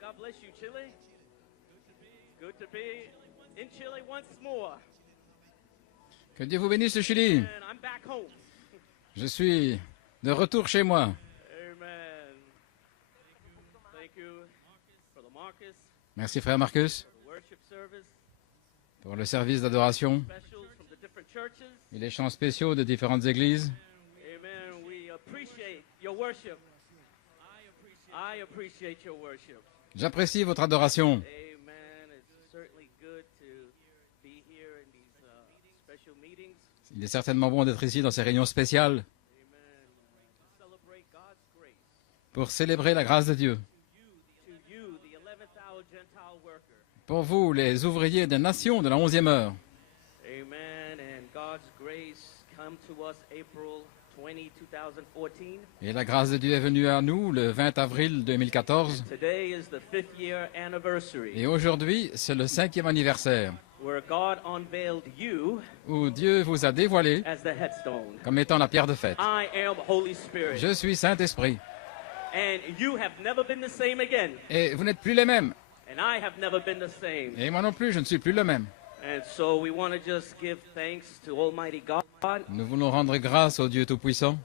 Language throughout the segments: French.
God bless you, Chile. It's good to be in Chile once more. Que Dieu vous bénisse le Chili. And I'm back home. Je suis de retour chez moi. Amen. Thank you, Brother Marcus, Merci frère Marcus for the worship service, pour le service d'adoration specials from the different churches. et les chants spéciaux de différentes églises. Amen. We appreciate your worship. I appreciate your worship. J'apprécie votre adoration. Amen. It's certainly good to be here in these special meetings. Il est certainement bon d'être ici dans ces réunions spéciales Amen. To celebrate God's grace. pour célébrer la grâce de Dieu. To you, the 11th hour Gentile worker. Pour vous, les ouvriers des nations de la 11e heure. Amen. And God's grace come to us April 20, 2014. Et la grâce de Dieu est venue à nous le 20 avril 2014. Today is the 5th year anniversary Et aujourd'hui, c'est le 5e anniversaire where God unveiled you où Dieu vous a dévoilé as the headstone. comme étant la pierre de fête. I am Holy Spirit. Je suis Saint-Esprit. And you have never been the same again. Et vous n'êtes plus les mêmes. And I have never been the same. Et moi non plus, je ne suis plus le même. And so we want to just give thanks to Almighty God Nous voulons rendre grâce au Dieu Tout-Puissant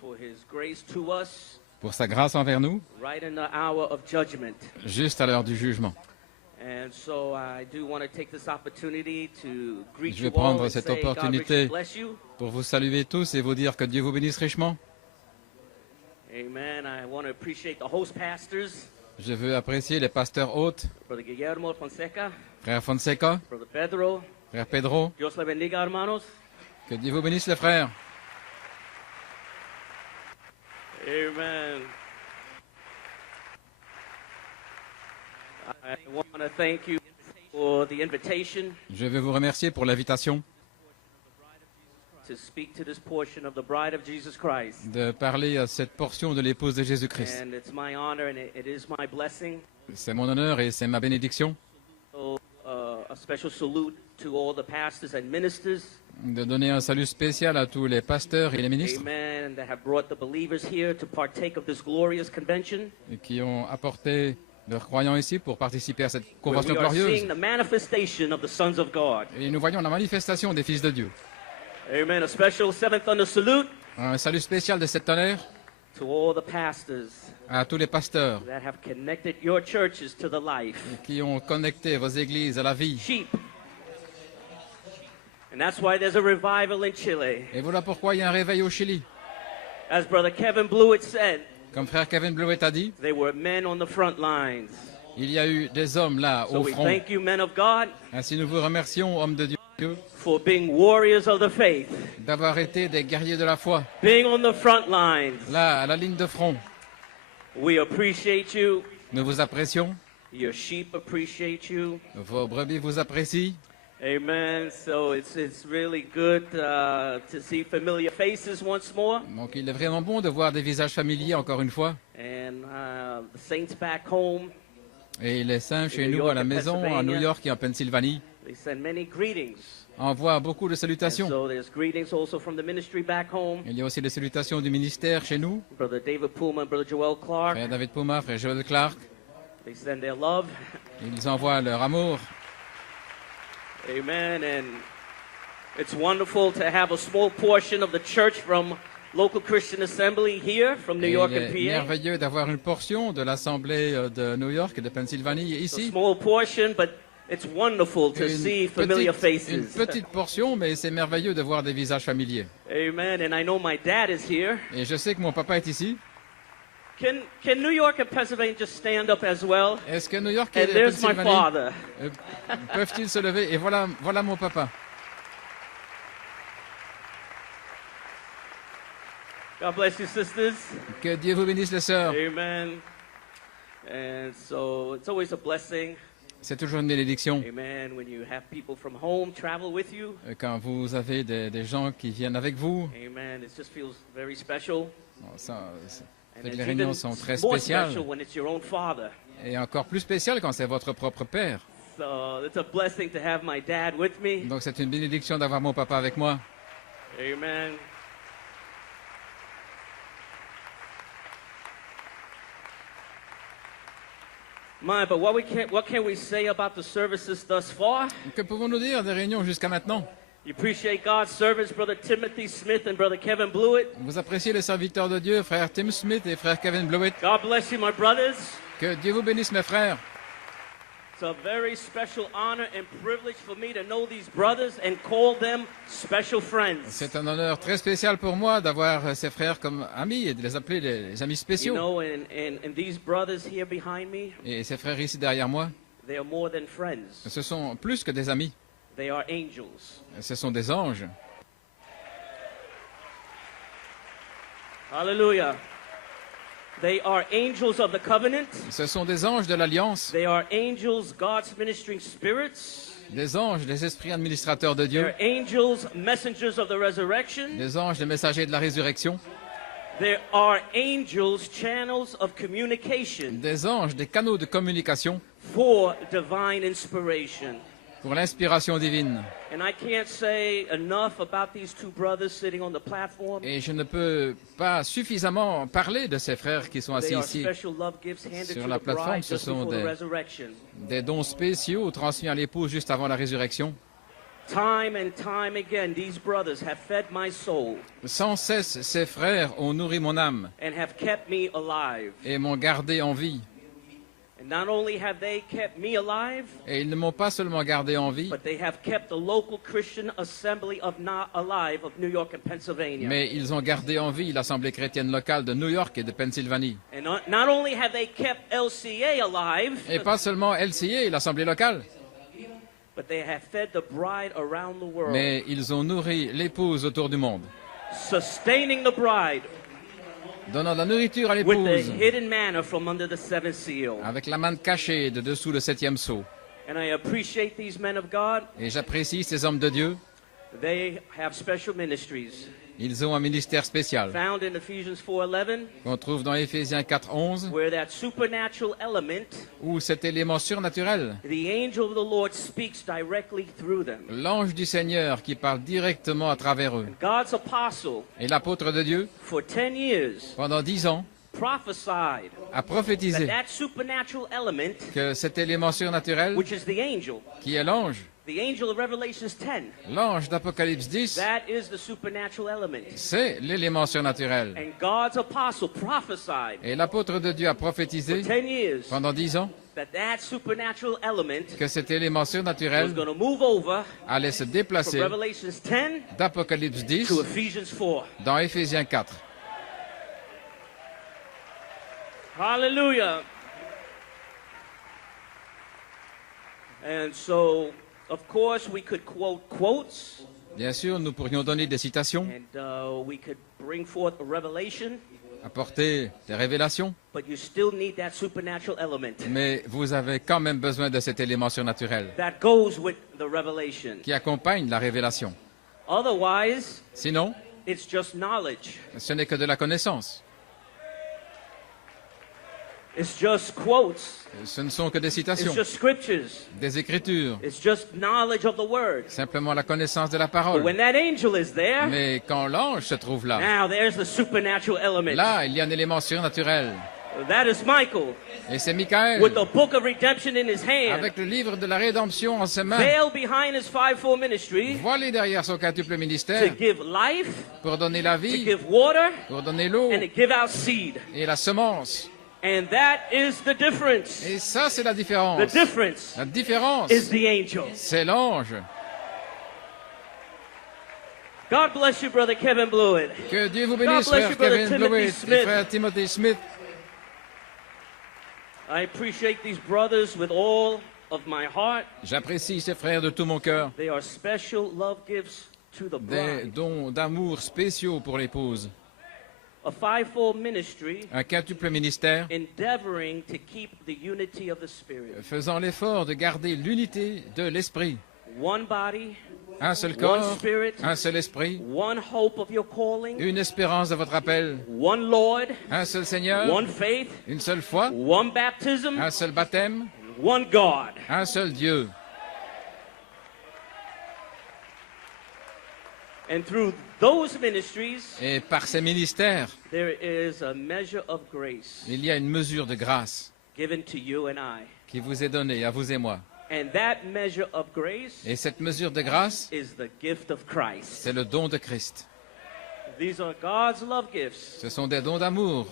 for His grace to us pour sa grâce envers nous, right in the hour of judgment. juste à l'heure du jugement. And so I do want to take this opportunity to greet Je vais you all prendre and cette say God opportunité richly bless you. pour vous saluer tous et vous dire que Dieu vous bénisse richement. Amen. I want to appreciate the host pastors, Je veux apprécier les pasteurs hôtes, Brother Guillermo Fonseca, frère Fonseca, Brother Pedro. frère Pedro. Dios le bendiga, hermanos. Que Dieu vous bénisse les frères. Amen. I want to thank you for the invitation Je veux vous remercier pour l'invitation to speak to this portion of the bride of Jesus Christ. de parler à cette portion de l'épouse de Jésus-Christ. And it's my honor and it is my blessing. C'est mon honneur et c'est ma bénédiction So, a special salute to all the pastors and ministers. de donner un salut spécial à tous les pasteurs et les ministres Amen. That have brought the believers here to partake of this glorious convention. qui ont apporté leurs croyants ici pour participer à cette Where convention we are glorieuse. seeing the manifestation of the sons of God. Et nous voyons la manifestation des fils de Dieu. Amen. A special seventh thunder salute Un salut spécial de cet honneur to all the pastors à tous les pasteurs that have connected your churches to the life. qui ont connecté vos églises à la vie. Sheep. And that's why there's a revival in Chile. Et voilà pourquoi il y a un réveil au Chili. As Brother Kevin Blewett said, Comme frère Kevin Blewett a dit, they were men on the front lines. il y a eu des hommes là So au we front. thank you, men of God, Ainsi nous vous remercions, hommes de Dieu, for being warriors of the faith, d'avoir été des guerriers de la foi, being on the front lines. là à la ligne de front. We appreciate you. Nous vous apprécions, Your sheep appreciate you. vos brebis vous apprécient. Amen. So it's really good to see familiar faces once more. Donc il est vraiment bon de voir des visages familiers encore une fois. And the saints back home, Et les saints chez nous à la maison, à New York et en Pennsylvanie, they send many greetings. envoient beaucoup de And salutations. so there's greetings also from the ministry back home. Il y a aussi des salutations du ministère chez nous. Brother David Puma and Brother Joel Clark, Frère David Puma, frère Joel Clark, they send their love. ils envoient leur amour. Amen. And it's wonderful to have a small portion of the church from local Christian Assembly here from New Et York il and est PA. merveilleux d'avoir une portion de l'Assemblée de New York et de Pennsylvanie It's a ici. small portion, but it's wonderful to see familiar Une faces. petite portion, mais c'est merveilleux de voir des visages familiers. Amen. And I know my dad is here. Et je sais que mon papa est ici. Can New York and Pennsylvania just stand up as well? Est-ce que New York et And there's my Pennsylvanie father. euh, peuvent-ils se lever? Et voilà mon papa. God bless you, sisters. Que Dieu vous bénisse les sœurs. Amen. And so it's always a blessing. C'est toujours une bénédiction Amen. When you have people from home travel with you. quand vous avez des gens qui viennent avec vous. Amen. It just feels very special. Bon, ça, And les it's réunions even sont très more spéciales. special when it's your own father. Et encore plus spécial quand c'est votre propre père. So it's a blessing to have my dad with me. Donc c'est une bénédiction d'avoir mon papa avec moi. Amen. My, but what can we say about the services thus far? Que pouvons-nous dire des réunions jusqu'à maintenant? You appreciate God's servants, Brother Timothy Smith and Brother Kevin Blewett. Vous appréciez les serviteurs de Dieu, frère Tim Smith et frère Kevin Blewett. God bless you, my brothers. Que Dieu vous bénisse, mes frères. It's a very special honor and privilege for me to know these brothers and call them special friends. C'est un honneur très spécial pour moi d'avoir ces frères comme amis et de les appeler les amis You spéciaux. know, and these brothers here behind me, Et ces frères ici derrière moi, they are more than friends. ce sont plus que des amis. They are angels. Ce sont des anges. Hallelujah. They are angels of the covenant. Ce sont des anges de l'Alliance, They are angels, God's ministering spirits. des anges, des esprits administrateurs de Dieu, They're angels, messengers of the resurrection. des anges, des messagers de la résurrection, There are angels, channels of communication des anges, des canaux de communication for divine inspiration. pour l'inspiration divine. And I can't say enough about these two brothers sitting on the platform. Et je ne peux pas suffisamment parler de ces frères qui sont They assis are ici. special love gifts handed Sur to la the plateforme, bride ce just sont before the des- resurrection. Des dons spéciaux transmis à l'épouse juste avant la résurrection. Time and time again, these brothers have fed my soul Sans cesse, ces frères ont nourri mon âme and have kept me alive. et m'ont gardé en vie. And not only have they kept me alive, Et ils ne m'ont pas seulement gardé en vie, but they have kept the local Christian assembly of alive of New York and Pennsylvania. mais ils ont gardé en vie l'Assemblée chrétienne locale de New York et de Pennsylvanie. And not only have they kept LCA alive, Et pas seulement LCA, l'Assemblée locale, but they have fed the bride around the world, mais ils ont nourri l'épouse autour du monde, sustaining the bride donnant de la nourriture à with l'épouse the hidden manna from under the seventh seal. avec la manne cachée de dessous le septième sceau. And I appreciate these men of God. Et j'apprécie ces hommes de Dieu. They have special ministries Ils ont un ministère spécial found in Ephesians 4:11, qu'on trouve dans Éphésiens 4:11, where that supernatural element, où cet élément surnaturel, the angel of the Lord speaks directly through them. l'ange du Seigneur qui parle directement à travers eux. God's apostle, Et l'apôtre de Dieu, for 10 years, pendant 10 ans, prophesied a prophétisé that supernatural element, que cet élément surnaturel, which is the angel, qui est l'ange, the angel of Revelations 10, l'ange d'Apocalypse 10, that is the supernatural element. c'est l'élément surnaturel. And God's apostle prophesied Et l'apôtre de Dieu a for prophétisé 10 years pendant 10 ans that supernatural element que cet élément was surnaturel going to move over allait se from déplacer Revelations 10 d'Apocalypse 10 to Ephesians 4. dans Éphésiens 4. Hallelujah. And so, of course, we could quote quotes Bien sûr, nous pourrions donner des citations, and we could bring forth a revelation, apporter des révélations, but you still need that supernatural element mais vous avez quand même besoin de cet élément surnaturel that goes with the revelation. qui accompagne la révélation. Otherwise, Sinon, it's just knowledge. ce n'est que de la connaissance. It's just quotes. Ce ne sont que des It's citations, just scriptures. des écritures, It's just knowledge of the word. simplement la connaissance de la But parole. when that angel is there, Mais quand l'ange se trouve là, now there's the supernatural element. là, il y a un élément surnaturel. That is Michael Et c'est Michael, with the book of redemption in his hand, avec le livre de la rédemption en ses mains, veiled behind his fivefold ministry voilé derrière son quintuple to ministère, give life, pour donner la to vie, give water, pour donner l'eau and to give out seed. et la semence. And that is the difference. Et ça, c'est la The différence. difference La différence, is the angel. c'est l'ange. God bless you, Brother Kevin Blewett. Que Dieu vous God bénisse, bless frère you, Brother Kevin Timothy Blewett et Smith. frère Timothy Smith. I appreciate these brothers with all of my heart. J'apprécie ces frères de tout mon cœur. They are special love gifts to the Des bride. dons d'amour spéciaux pour l'épouse. A fivefold ministry Un quintuple ministère endeavoring to keep the unity of the Spirit. faisant l'effort de garder l'unité de l'esprit. One body, Un seul one corps, spirit, un seul esprit, one hope of your calling, une espérance de votre appel, one Lord, un seul Seigneur, one faith, une seule foi, one baptism, un seul baptême, one God. un seul Dieu. And through those ministries, Et par ces ministères, there is a measure of grace. il y a une mesure de grâce. given to you and I. qui vous est donné, à vous et moi. And that measure of grace Et cette mesure de grâce, is the gift of Christ. c'est le don de Christ. These are God's love gifts Ce sont des dons d'amour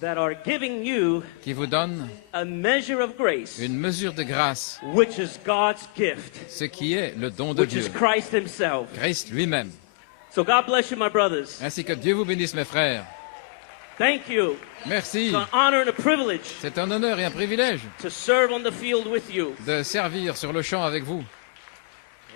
that are giving you qui vous donnent a measure of grace, une mesure de grâce, which is God's gift, ce qui est le don de which Dieu, is Christ himself. Christ lui-même. So God bless you, my brothers. Ainsi que Dieu vous bénisse, mes frères. Thank you. Merci. It's an honor and a privilege C'est un honneur et un privilège to serve on the field with you. de servir sur le champ avec vous.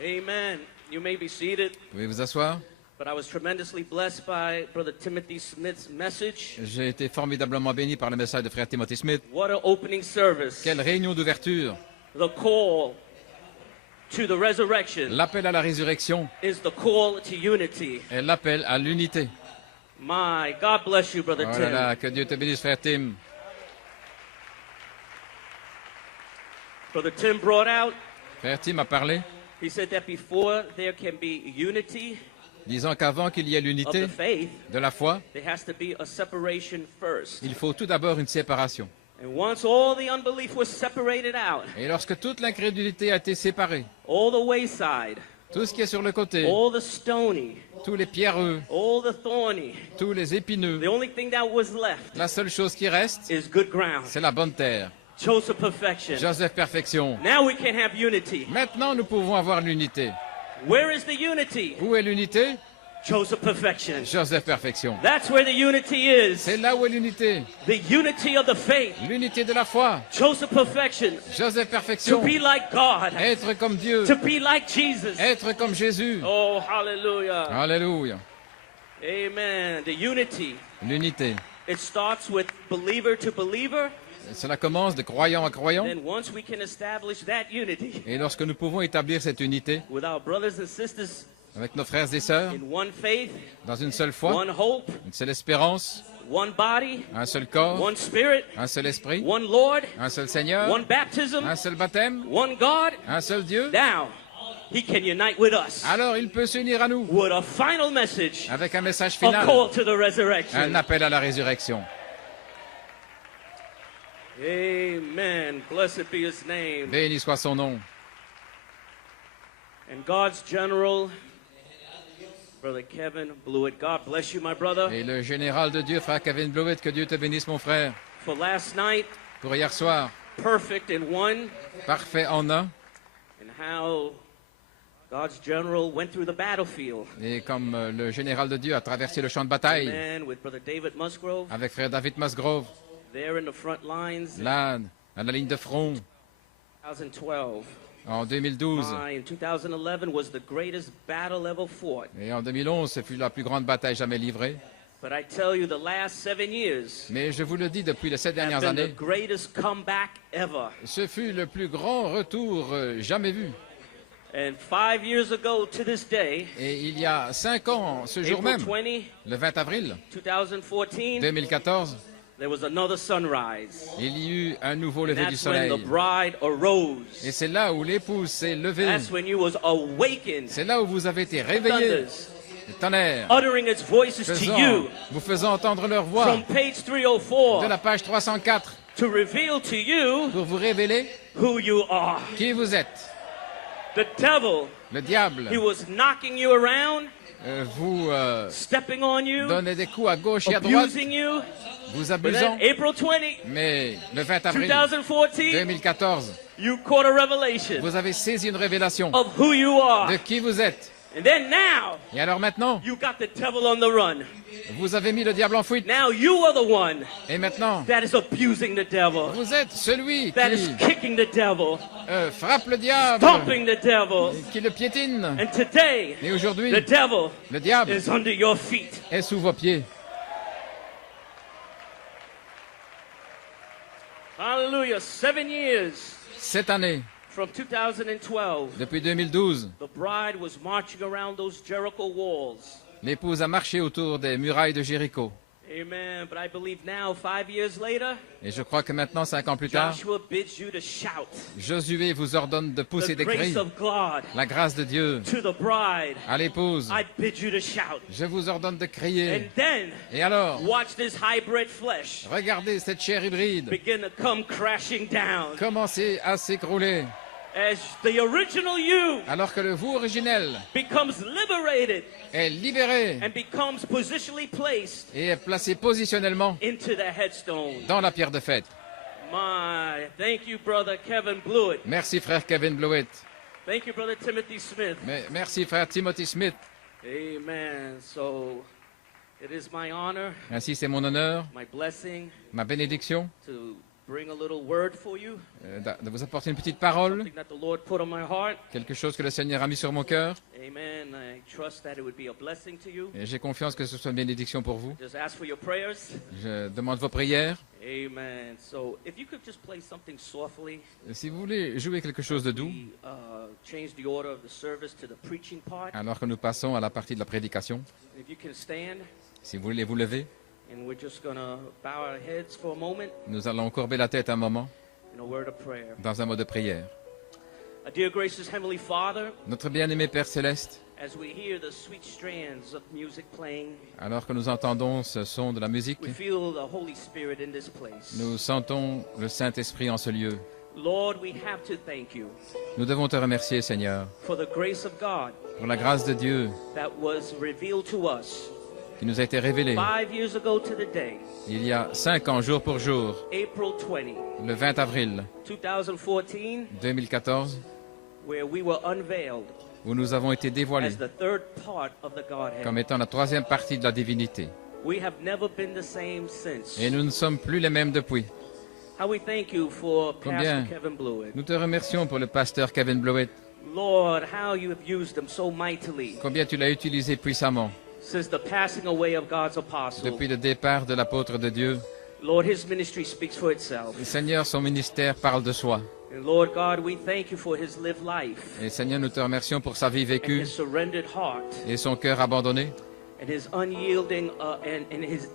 Amen. You may be seated, Vous pouvez vous asseoir. but I was tremendously blessed by Brother Timothy Smith's message. J'ai été formidablement béni par le message de frère Timothy Smith. What an opening service. Quelle réunion d'ouverture. The call to the resurrection L'appel à la résurrection is the call to unity. est l'appel à l'unité. My, God bless you, Brother Oh là Tim. là, que Dieu te bénisse, frère Tim. Brother Tim brought out, Frère Tim a parlé, he said that before there can be unity disant qu'avant qu'il y ait of l'unité the faith, de la foi, there has to be a separation first. il faut tout d'abord une séparation. And once all the unbelief was separated out, Et lorsque toute l'incrédulité a été séparée, all the wayside, tout ce qui est sur le côté, all the stony, tous les pierreux, all the thorny, tous les épineux, the only thing that was left la seule chose qui reste, is good ground. c'est la bonne terre. Joseph perfection. Joseph Perfection. Now we can have unity. Maintenant, nous pouvons avoir l'unité. Where is the unity? Où est l'unité? Joseph perfection. Joseph Perfection. That's where the unity is. C'est là où est l'unité. The unity of the faith. L'unité de la foi. Joseph perfection. Joseph To Perfection. be like God. Être comme Dieu. To be like Jesus. Être comme Jésus. Oh, hallelujah. Alléluia. Amen. The unity. L'unité. It starts with believer to believer. Cela commence de croyant à croyant. Then once we can establish that unity Et lorsque nous pouvons établir cette unité with our brothers and sisters avec nos frères et sœurs, in one faith, dans une seule foi, one hope, une seule espérance, one body, un seul corps, one spirit, un seul esprit, one Lord, un seul Seigneur, one baptism, un seul baptême, one God. un seul Dieu, Now, He can unite with us alors il peut s'unir à nous with a final message, avec un message a final, call to the un resurrection. appel à la résurrection. Amen. Blessed be His name. Béni soit son nom. And God's general, Brother Kevin Blewett. God bless you, my brother. Et le général de Dieu, frère Kevin Blewett, que Dieu te bénisse, mon frère. For last night, Pour hier soir, perfect in one, parfait en un. and how God's general went through the battlefield. Et comme le général de Dieu a traversé le champ de bataille Amen. With Brother David Musgrove, avec frère David Musgrove, there in the front lines in là, à la ligne de front, 2012. en 2012. In 2011 was the greatest battle ever fought. Et en 2011, ce fut la plus grande bataille jamais livrée. But I tell you, the last 7 years Mais je vous le dis, depuis les 7 have dernières been the années, greatest comeback ever. ce fut le plus grand retour jamais vu. And 5 years ago to this day, Et il y a 5 ans, ce jour April même, 20, le 20 avril 2014, 2014, there was another sunrise. il y eut un nouveau And lever du that's when the soleil. bride arose. Et c'est là où l'épouse s'est levée. That's when you was awakened. C'est là où vous avez été réveillés. Thunders, Le tonnerre, uttering its voices to you vous faisant entendre leur voix from page de 304 la page 304 to reveal to you pour vous révéler who you are. qui vous êtes. The devil, Le diable he was knocking you around, vous stepping on you, donne des coups à gauche et à droite, abusing you. vous But abusant. then April 20, Mais le 20 avril 2014, 2014, you caught a revelation vous avez saisi une révélation of who you are. de qui vous êtes. And then now, Et alors maintenant, you got the devil on the run. vous avez mis le diable en fuite. Now you are the one Et maintenant, that is abusing the devil, vous êtes celui that is qui kicking the devil, frappe le diable, stomping the devil. qui le piétine. And today, Et aujourd'hui, the devil le diable is under your feet. est sous vos pieds. Hallelujah. 7 years Cette année, from 2012, depuis 2012, the bride was marching around those Jericho walls. l'épouse a marché autour des murailles de Jéricho. Amen. But I believe now, 5 years later, Et je crois que maintenant, 5 ans plus tard, Joshua bids you to shout Josué vous ordonne de the pousser des grace cris. of God La grâce de Dieu to the bride. à l'épouse. I bid you to shout. Je vous ordonne de And crier. then Et alors, watch this hybrid flesh regardez cette chair hybride begin to come crashing down commencer à s'écrouler. as the original you Alors que le vous originel becomes liberated est libéré and becomes positionally placed et est placé positionnellement into the headstone. dans la pierre de fête. My, thank you, brother Kevin Blewett. Merci frère Kevin Blewett. Thank you, brother Timothy Smith. Merci frère Timothy Smith. Amen. So it is my honor, Ainsi, c'est mon honneur, my blessing ma bénédiction, to bring a little word for you, de vous apporter une petite parole, something that the Lord put on my heart. quelque chose que le Seigneur a mis sur mon cœur. Amen. I trust that it would be a blessing to you. Et j'ai confiance que ce soit une bénédiction pour vous. Just ask for your prayers. Je demande vos prières. Amen. So if you could just play something softly, Si vous voulez jouer quelque chose de doux, we change the order of the service to the preaching part. alors que nous passons à la partie de la prédication, If you can stand, si vous voulez vous lever, and we're just going to bow our heads for a moment nous allons courber la tête un moment in a word of prayer. dans un mot de prière. Dear gracious Heavenly Father, Notre bien-aimé Père Céleste, as we hear the sweet strands of music playing, alors que nous entendons ce son de la musique, we feel the Holy Spirit in this place. nous sentons le Saint-Esprit en ce lieu. Lord, we have to thank you Nous devons te remercier, Seigneur, for the grace of God pour la grâce de Dieu that was revealed to us qui nous a été révélée 5 years ago to the day, il y a 5 ans, jour pour jour, April 20, le 20 avril 2014, 2014, where we were unveiled où nous avons été dévoilés as the third part of the Godhead. comme étant la troisième partie de la divinité. We have never been the same since. Et nous ne sommes plus les mêmes depuis. How we thank you for Combien Pastor Kevin Blewett. nous te remercions pour le pasteur Kevin Blewett. Lord, how you have used him so mightily Combien tu l'as utilisé puissamment since the passing away of God's apostle. depuis le départ de l'apôtre de Dieu. Lord, his ministry speaks for itself. Seigneur, son ministère parle de soi. And Lord God, we thank you for his lived life Et Seigneur, nous te remercions pour sa vie and vécue his surrendered heart et son cœur abandonné and his unyielding and his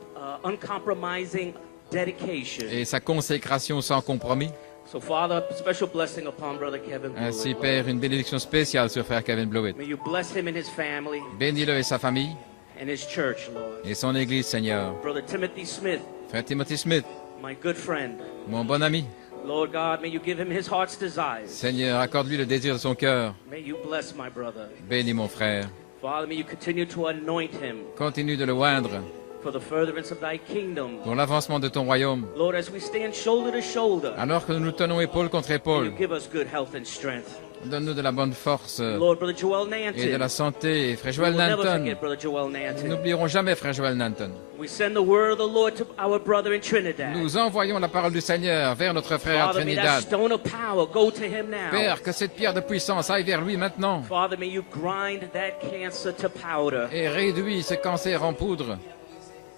uncompromising dedication. et sa consécration sans compromis. So Father, special blessing upon Brother Kevin Ainsi, Blewett. Père, une bénédiction spéciale sur frère Kevin Blewett. May you bless him and his family Bénis-le et sa famille and his church, Lord. et son église, Seigneur. Brother Timothy Smith, Frère Timothy Smith, my good friend. mon bon ami, Lord God, may you give him his heart's desires. Seigneur, accorde-lui le désir de son cœur. May you bless my brother. Bénis mon frère. Father, may you continue to anoint him Continue de le oindre for the furtherance of thy kingdom. pour l'avancement de ton royaume. Lord, as we stand shoulder to shoulder, Alors que nous nous tenons épaule contre may épaule, you give us good health and strength. donne-nous de la bonne force Lord, Brother Joel et de la Nanton, santé. Frère we Joël will never Nanton, forget Brother Joel nous Nanton. n'oublierons jamais frère Joël Nanton. We send the word of the Lord to our brother in Trinidad. Nous envoyons la parole du Seigneur vers notre frère à Father, may that Trinidad. stone of power go to him now. Père, que cette pierre de puissance aille vers lui maintenant Father, may you grind that cancer to powder. et réduis ce cancer en poudre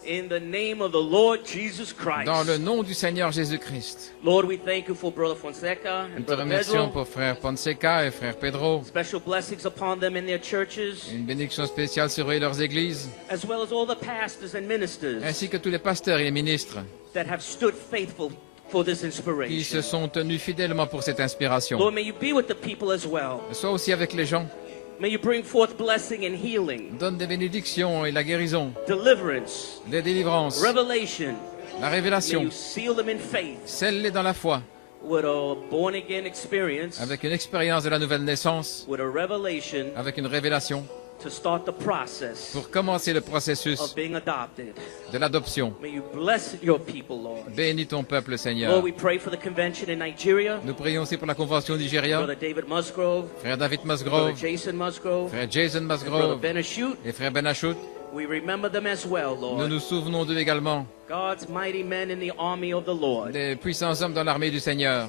In the name of the Lord Jesus Christ. dans le nom du Seigneur Jésus-Christ. Lord, we thank you for Brother Fonseca Nous and te Brother remercions Pedro. pour frère Fonseca et frère Pedro. Special blessings upon them in their churches, Une bénédiction spéciale sur eux et leurs églises, as well as all the pastors and ministers ainsi que tous les pasteurs et les ministres that have stood faithful for this qui se inspiration. sont tenus fidèlement pour cette inspiration. Lord, may you be with the people as well. Sois aussi avec les gens. May you bring forth blessing and healing, Donne des bénédictions et la guérison, deliverance, des délivrances, revelation. la May révélation. you seal them in faith Scelle-les dans la foi, with a born-again experience, avec une expérience de la nouvelle naissance, with a revelation avec une révélation, to start the process pour commencer le processus of being adopted. de l'adoption. May you bless your people, Lord. Bénis ton peuple, Seigneur. Lord, we pray for the convention in Nigeria. Nous prions aussi pour la convention Nigeria. Brother David Musgrove, Frère David Brother Musgrove, Jason Musgrove, frère Jason and Brother Musgrove Benashute. et frère Benachut. We remember them as well, Nous Lord. nous souvenons d'eux également, God's mighty men in the army of the Lord. des puissants hommes dans l'armée du Seigneur.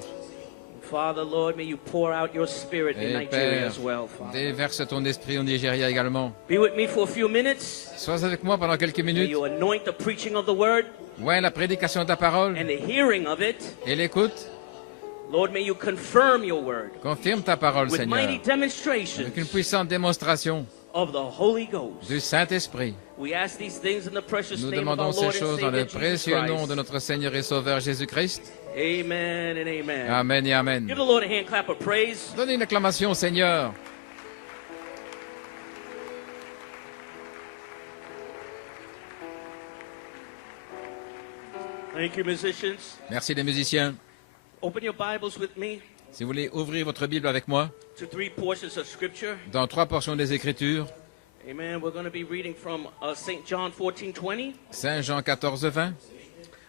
Father, Lord, may you pour out your spirit in Et Nigeria Père, as well, Father. déverse ton esprit au Nigeria également. Be with me for a few minutes. Sois avec moi pendant quelques May minutes. you anoint the preaching of the word Ouais, la prédication de ta parole and the hearing of it. et l'écoute. Lord, may you confirm your word Confirme ta parole, with Seigneur, mighty demonstrations avec une puissante démonstration of the Holy Ghost. du Saint-Esprit. We ask these things in the precious Nous name of demandons our ces Lord and choses dans le Savior Jesus précieux nom de Christ. notre Seigneur et Sauveur Jésus-Christ. Amen and amen. Amen et Amen. Give the Lord a hand clap of praise. Donnez une acclamation au Seigneur. Thank you, musicians. Merci les musiciens. Open your Bibles with me Si vous voulez ouvrir votre Bible avec moi, to 3 portions of Scripture. dans 3 portions des Écritures, Amen. We're going to be reading from St. John 14:20, Saint Jean 14, 20,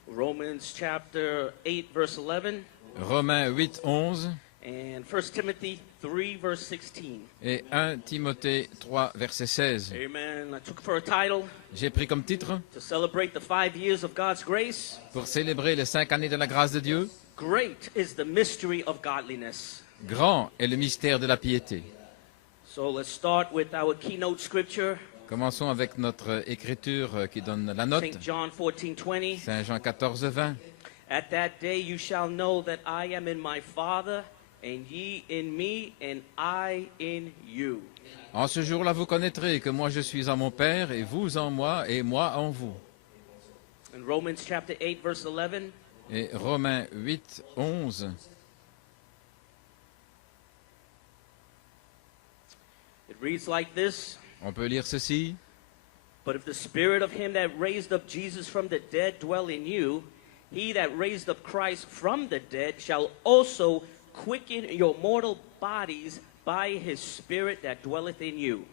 Romans chapter 8, verse 11, Romains 8, 11 and 1 Timothy 3, verse 16. et 1 Timothée 3, verset 16. Amen. I took for a title J'ai pris comme titre, to celebrate the 5 years of God's grace. pour célébrer les 5 années de la grâce de Dieu, Great is the mystery of godliness. grand est le mystère de la piété. So let's start with our keynote scripture, Commençons avec notre écriture qui donne la note, St. John 14:20. Saint Jean 14, 20. At that day you shall know that I am in my Father, and ye in me, and I in you. En ce jour-là, vous connaîtrez que moi je suis en mon Père, et vous en moi, et moi en vous. In Romans chapter 8, verse 11, Et Romains 8, 11. it reads like this. On peut lire ceci. But if the spirit of him that raised up Jesus from the dead dwell in you, he that raised up Christ from the dead shall also quicken your mortal bodies by his spirit that dwelleth in you.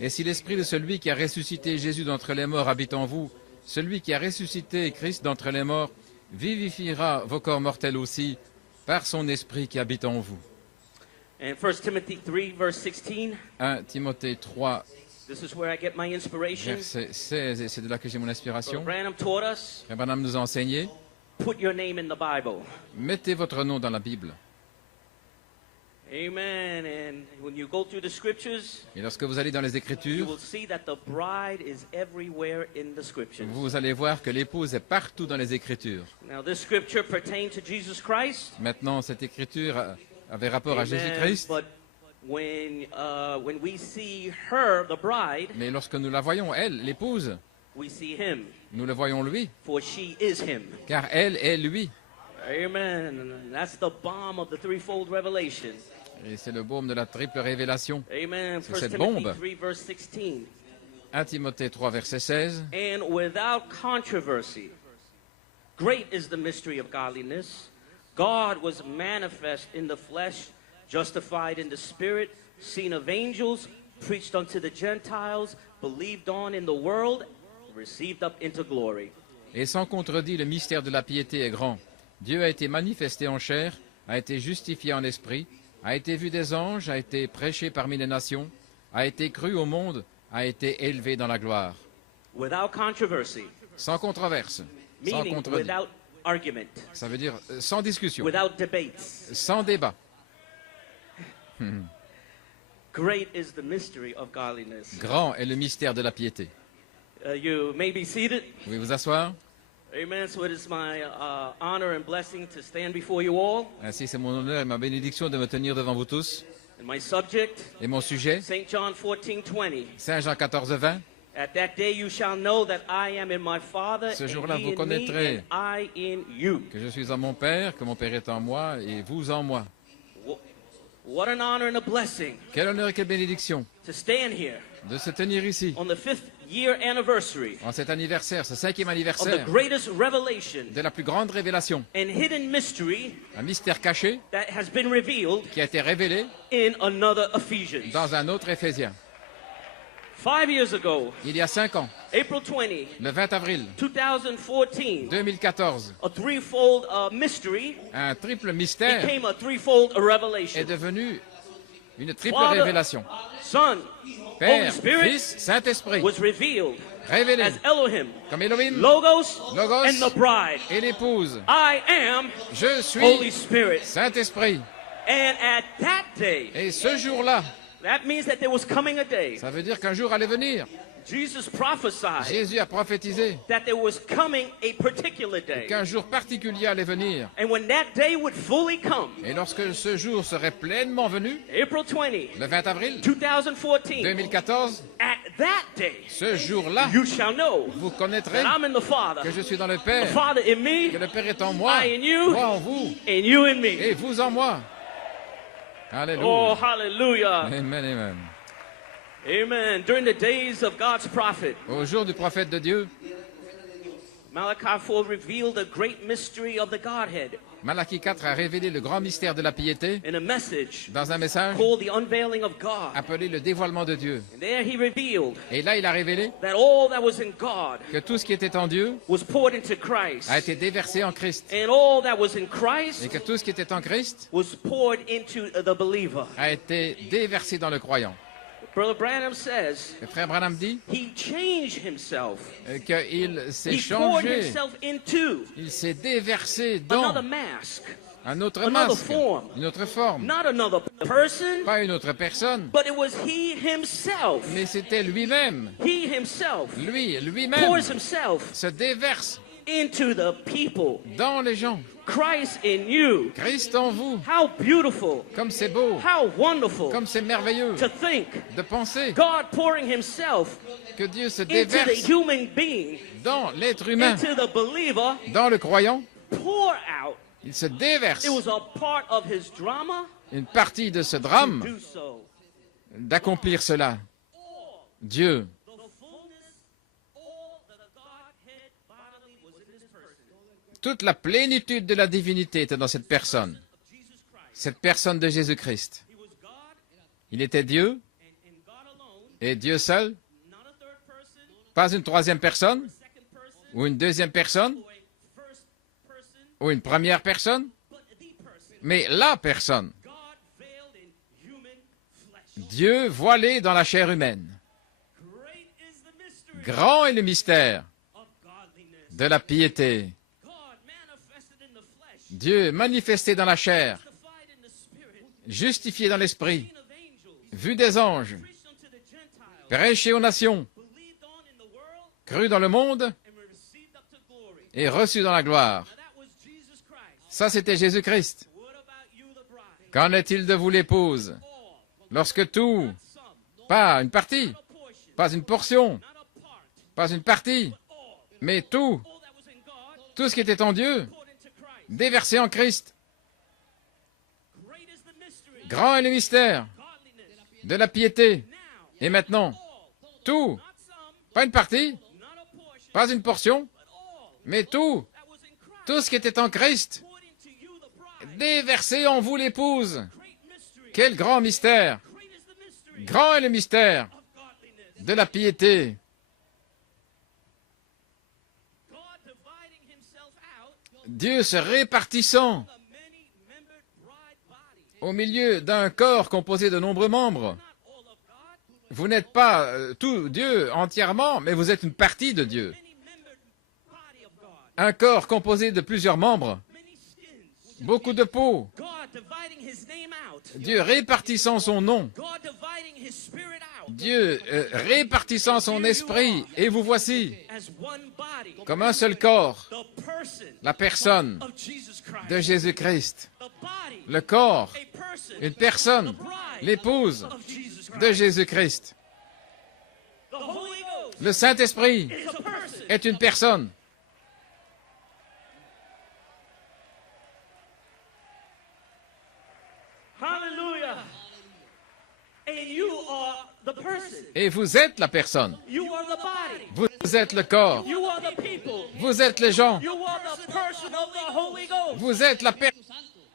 Et si l'esprit de celui qui a ressuscité Jésus d'entre les morts habite en vous, celui qui a ressuscité Christ d'entre les morts vivifiera vos corps mortels aussi par son esprit qui habite en vous. And 1 Timothy 3, verse 16, 1 Timothée 3, this is where I get my inspiration. verset 16, et c'est de là que j'ai mon Brother inspiration. Branham taught us, Frère Branham nous a enseigné, put your name in the Bible. mettez votre nom dans la Bible. Amen. And when you go through the scriptures, Et lorsque vous allez dans les you Écritures, will see that the bride is everywhere in the scriptures. vous allez voir que l'épouse est partout dans les Écritures. Now, this scripture pertains to Jesus Christ. Maintenant, cette Écriture avait rapport à Amen. Jésus-Christ, But when we see her, the bride, mais lorsque nous la voyons, elle, l'épouse, we see him, nous le voyons lui, for she is him. car elle est lui. Amen. And that's the balm of the threefold revelation. Et c'est le baume de la triple révélation. Amen. C'est 1 cette Timothy bombe. 3, verse 16. 1 Timothée 3, verset 16. And without controversy, great is the mystery of godliness. God was manifest in the flesh, justified in the spirit, seen of angels, preached unto the Gentiles, believed on in the world, received up into glory. Et sans contredit, le mystère de la piété est grand. Dieu a été manifesté en chair, a été justifié en esprit, a été vu des anges, a été prêché parmi les nations, a été cru au monde, a été élevé dans la gloire. Without controversy, Sans controverse, sans meaning contredit. without argument, Ça veut dire sans discussion, without debates. sans débat. Great is the mystery of godliness. Grand est le mystère de la piété. You may be seated. Vous pouvez vous asseoir. Amen. So it is my honor and blessing to stand before you all. Ainsi, c'est mon honneur et ma bénédiction de me tenir devant vous tous. And my subject, Et mon sujet, St. John 14:20. Saint Jean 14, 20. At that day you shall know that I am in my Father, Ce and jour-là, ye vous in me, connaîtrez and I in you. Que je suis en mon Père, que mon Père est en moi et vous en moi. What an honor and a blessing Quel honneur et quelle bénédiction to stand here de se tenir ici, on the 5th year anniversary en cet anniversaire, ce 5e of the anniversaire greatest revelation de la plus grande révélation, and hidden mystery un mystère caché that has been revealed qui a été révélé in another Ephesians. dans un autre Éphésien. 5 years ago, Il y a 5 ans, April 20, le 20 avril 2014, 2014, a threefold mystery un triple mystère became a threefold est revelation. devenu une triple Father, révélation. Son, Holy Père, Spirit Fils, Saint-Esprit, was revealed révélé as Elohim, comme Elohim Logos, Logos, and the bride. et l'épouse. I am Je Holy suis Spirit. Saint-Esprit. And at that day, Et ce jour-là, that means that there was coming a day ça veut dire qu'un jour allait venir Jesus prophesied Jésus a prophétisé that there was coming a particular day. qu'un jour particulier allait venir. And when that day would fully come, Et lorsque ce jour serait pleinement venu, April 20, le 20 avril 2014, 2014, at that day, ce jour-là, you shall know vous connaîtrez that I'm in the Father, que je suis dans le the Père, Father in me, que le Père est en moi, I in you, moi en vous, and you in me. et vous en moi. Oh, Alléluia. hallelujah. Amen, amen. Amen. During the days of God's prophet, Au jour du prophète de Dieu, Malachi 4 revealed the great mystery of the Godhead Malachie 4 a révélé le grand mystère de la piété in a message dans un message called the unveiling of God. appelé le dévoilement de Dieu. And there he revealed Et là, il a révélé that all that was in God que tout ce qui était en Dieu was poured into Christ. a été déversé en Christ. And all that was in Et Christ que tout ce qui était en Christ was poured into the believer. a été déversé dans le croyant. Brother Branham says Le frère Branham dit he changed himself. qu'il s'est He poured changé, himself into il s'est déversé another dans mask, un autre another masque, form. une autre forme, not another person, pas une autre personne, but it was he himself. mais c'était lui-même. He himself Lui-même pours himself se déverse into the people. dans les gens. Christ in you. Christ en vous, How beautiful, comme c'est beau, how wonderful comme c'est merveilleux to think de penser God pouring himself que Dieu se into the déverse human being, dans l'être humain, into the believer, dans le croyant. pour out. Il se déverse It was a part of his drama une partie de ce to drame do so. d'accomplir cela. Dieu, The fullness, all that the Godhead bodily was in this person. toute la plénitude de la divinité était dans cette personne, Jesus Christ. cette personne de Jésus-Christ. He was God Il était Dieu and God alone, et Dieu seul, not a third person, pas une troisième personne second person, ou une deuxième personne or a first person, ou une première personne, but the person. mais la personne. God veiled in human flesh. Dieu voilé dans la chair humaine. Great is the mystery Grand est le mystère of godliness. de la piété. God manifested in the flesh, Dieu manifesté dans la chair, justified in the spirit, justifié dans l'esprit, seen of angels, vu des anges, preached unto the Gentiles, prêché aux nations, believed on in the world, cru dans le monde and were received up to glory. et reçu dans la gloire. Now that was Jesus Christ. Ça, c'était Jésus-Christ. What about you, the bride? Qu'en est-il de vous, l'épouse? All, Lorsque tout, some, pas une partie, not a portion, pas une portion, not a part, pas une partie, all. mais tout, All that was in God, tout ce qui était en Dieu, poured into Christ. déversé en Christ. Great is the mystery, Grand est le mystère godliness. de la piété. Now, Et maintenant, all, tout, not some, pas une partie, not a portion, pas une portion, but all mais tout, that was in Christ, tout ce qui était en Christ, poured into you, the bride. déversé en vous, l'épouse. Great mystery. Quel grand mystère! Great is the mystery Grand est le mystère of godliness. de la piété. God dividing himself out Dieu se répartissant the many-membered bride body. au milieu d'un corps composé de nombreux membres. Not all of God, Vous n'êtes pas tout Dieu entièrement, mais vous êtes une partie de Dieu. many-membered body of God. Un corps composé de plusieurs membres, Many skins. beaucoup de peau. God dividing his name out. Dieu répartissant son nom. God dividing his spirit out. Dieu répartissant son esprit. Et vous voici, As one body. comme un seul corps, The person la personne of Jesus Christ. de Jésus-Christ. The body. Le corps, A person. une personne, The bride l'épouse of Jesus Christ. de Jésus-Christ. The Holy Ghost Le Saint-Esprit is a person. est une personne. Hallelujah. And you are the person. Et vous êtes la personne. You are the body. Vous êtes le corps. You are the people. Vous êtes les gens. You are the person of the Holy Ghost. Vous êtes la personne.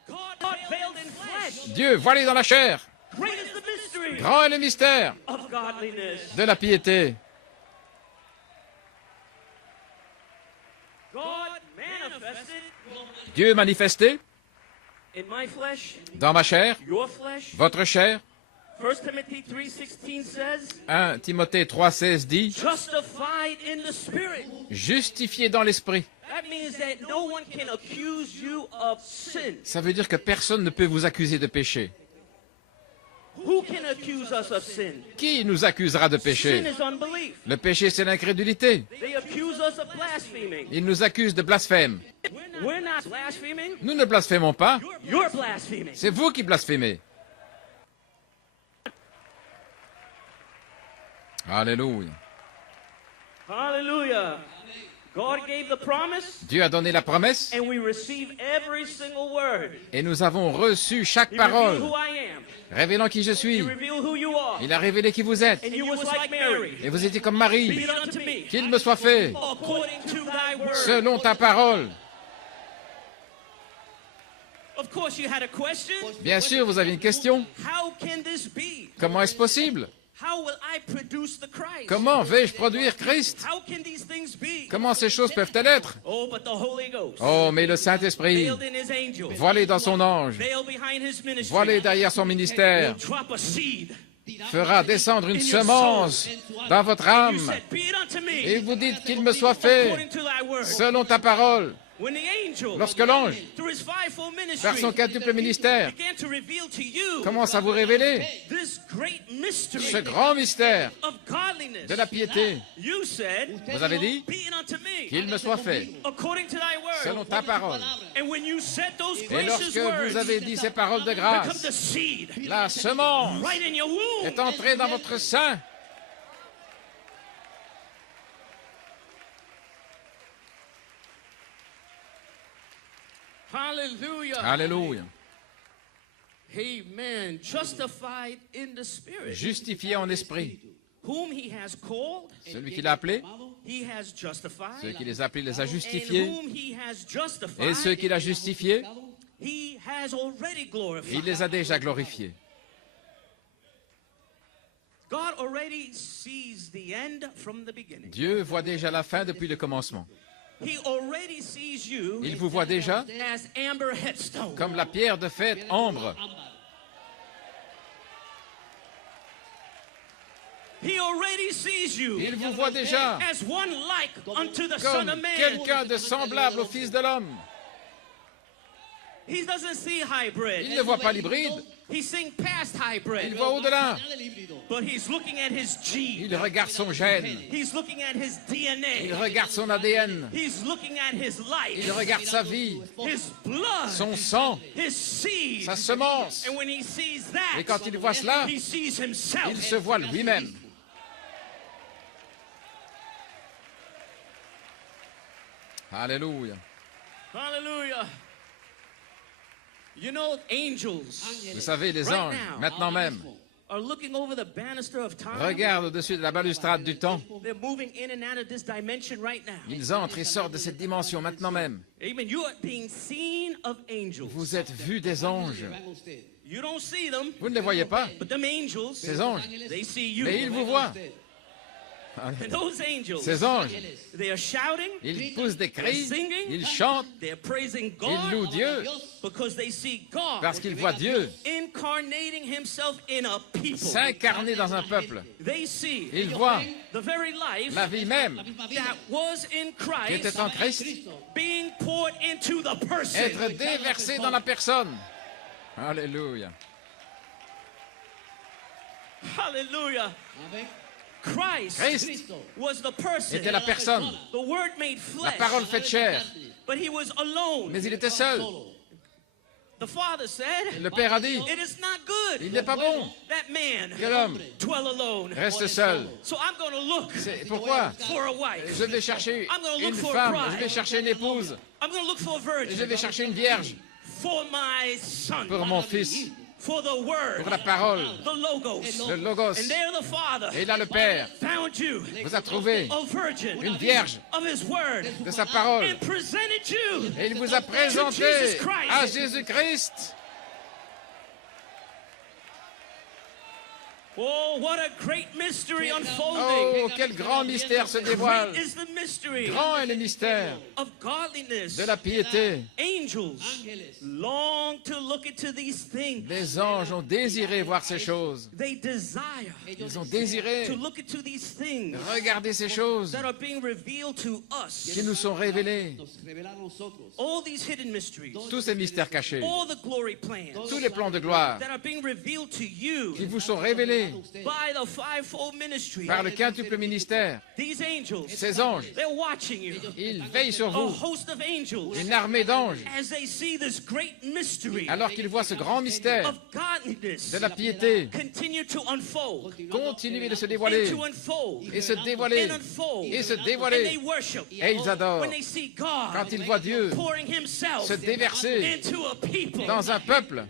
God veiled in flesh. Dieu voilé dans la chair. Great is the mystery Grand est le mystère of godliness. de la piété. God manifested Dieu manifesté in my flesh, dans ma chair, your flesh. votre chair. 1 Timothy 3:16 says, 1 Timothée 3,16 dit, justified in the spirit. justifié dans l'esprit. That means that no one can accuse you of sin. Ça veut dire que personne ne peut vous accuser de péché. Who can accuse us of sin? Qui nous accusera de Sin péché? is unbelief. Le péché, c'est l'incrédulité. They accuse us of blaspheming. Ils nous accusent de blasphème. We're not blaspheming. Nous ne blasphémons pas. You're blaspheming. C'est vous qui blasphémez. Alléluia. Hallelujah. God gave the promise, Dieu a donné la promesse and we receive every single word. et nous avons reçu chaque He parole, revealed who I am. révélant qui je He suis. revealed who you are. Il a révélé qui vous êtes. And you was like Mary. Et vous étiez comme Marie. Be it unto me, Qu'il me soit fait according to thy word. selon ta parole. Of course, you had a question. Bien sûr, vous avez une question. How can this be? Comment est-ce possible? How will I produce the Christ? Comment vais-je produire Christ? How can these things be? Comment ces choses peuvent-elles être? Oh, but the Holy Ghost, Oh, mais le Saint-Esprit, veiled in his angel, voilé dans son ange, veiled behind his ministry, voilé derrière son ministère, will drop a seed. fera descendre une semence dans votre You âme. said, be it unto me, Et vous dites qu'il me soit fait according to thy word. selon ta parole. When the angel, Lorsque l'ange, through his fivefold par son ministry, quintuple ministère, began to reveal to you commence à vous révéler this great mystery ce grand mystère of godliness, de la piété, you said, vous avez dit be it unto me, qu'il me soit fait according to thy word. selon ta parole. And when you said those Et gracious lorsque words, vous avez dit ces paroles de here comes grâce, the seed la semence right in your womb. est entrée dans votre sein. Hallelujah. Alléluia. Amen. Justified in the spirit. Justifié en esprit. Whom he has called, Celui qui l'a appelé, he has justified. ceux qui les a appelés les a And justifiés. whom he has Et justified, ceux qu'il a justifiés, he has already glorified. il les a déjà glorifiés. God already sees the end from the beginning. Dieu voit déjà la fin depuis le commencement. He already sees you Il vous voit déjà as amber headstone. comme la pierre de fête ambre. He already sees you Il vous voit déjà as one like unto the Son comme of Man. quelqu'un de semblable au Fils de l'homme. He doesn't see hybrid. Il ne voit pas l'hybride, He's seeing past il hybrid. voit au-delà. But he's looking at his gene. Il regarde son gène, He's looking at his il DNA. regarde son ADN, He's looking at his il life, regarde sa vie, his blood, son sang, his seed. sa semence. And when he sees that, Et quand il voit cela, he sees himself. il se voit lui-même. Alléluia. Hallelujah. You know, angels Vous savez, les right anges, now maintenant même, are looking over the banister of time. regardent au-dessus de la balustrade du temps. They're moving in and out of this dimension right now. Ils entrent et sortent de cette dimension maintenant même. Amen. You are being seen of angels. Vous êtes vus des anges. You don't see them, Vous ne les voyez pas, but them angels, ces anges. they see you. Mais ils vous voient. And those angels, Ces anges, they are shouting, ils poussent des they're cris, singing, ils chantent, they're praising ils louent God Dieu because they see God parce qu'ils voient Dieu incarnating himself in a people. s'incarner dans un peuple. They see Ils voient the very life la vie même that was in qui Christ était en Christ being poured into the person. être déversée dans la personne. Alléluia. Hallelujah. Christ was the person, Était la personne, the word made la flesh, parole faite chair. but he was alone. Mais il était seul. The Father said, Le Père a dit, it is not good il n'est pas bon that man que l'homme dwell alone. reste seul. So I'm going to look C'est pourquoi for a wife. je vais chercher I'm gonna une look for a femme, bride. je vais chercher une épouse, I'm going to look for a je virgin vais chercher une vierge for my son, pour mon fils, for the word, pour la parole, the logos. le logos. And there the Father Et là, le Père found you vous a trouvé a virgin une vierge of his word de sa parole. and presented you Et il vous a présenté à Jésus-Christ. Oh, what a great mystery Oh, unfolding. quel grand mystère se dévoile. Great is the mystery Grand est le mystère of godliness. de la piété. Angels long to look into these things. Les anges ont désiré voir ces choses. They desire Ils ont désiré to look into these things regarder ces choses that are being revealed to us. qui nous sont révélées. All these hidden mysteries, Tous ces mystères cachés, all the glory plans tous les plans de gloire that are being revealed to you qui vous sont révélés by the fivefold ministry. par le quintuple ministère. These angels, Ces anges, they're watching you. ils veillent sur A vous. host of angels, Une armée d'anges, as they see this great mystery alors qu'ils voient ce grand mystère of godliness de la piété continue to unfold, continuer de se and dévoiler to unfold, et se dévoiler and unfold, et se and dévoiler. they worship. Et ils adorent When they see God quand ils voient Dieu pouring himself se déverser into a people. dans un peuple.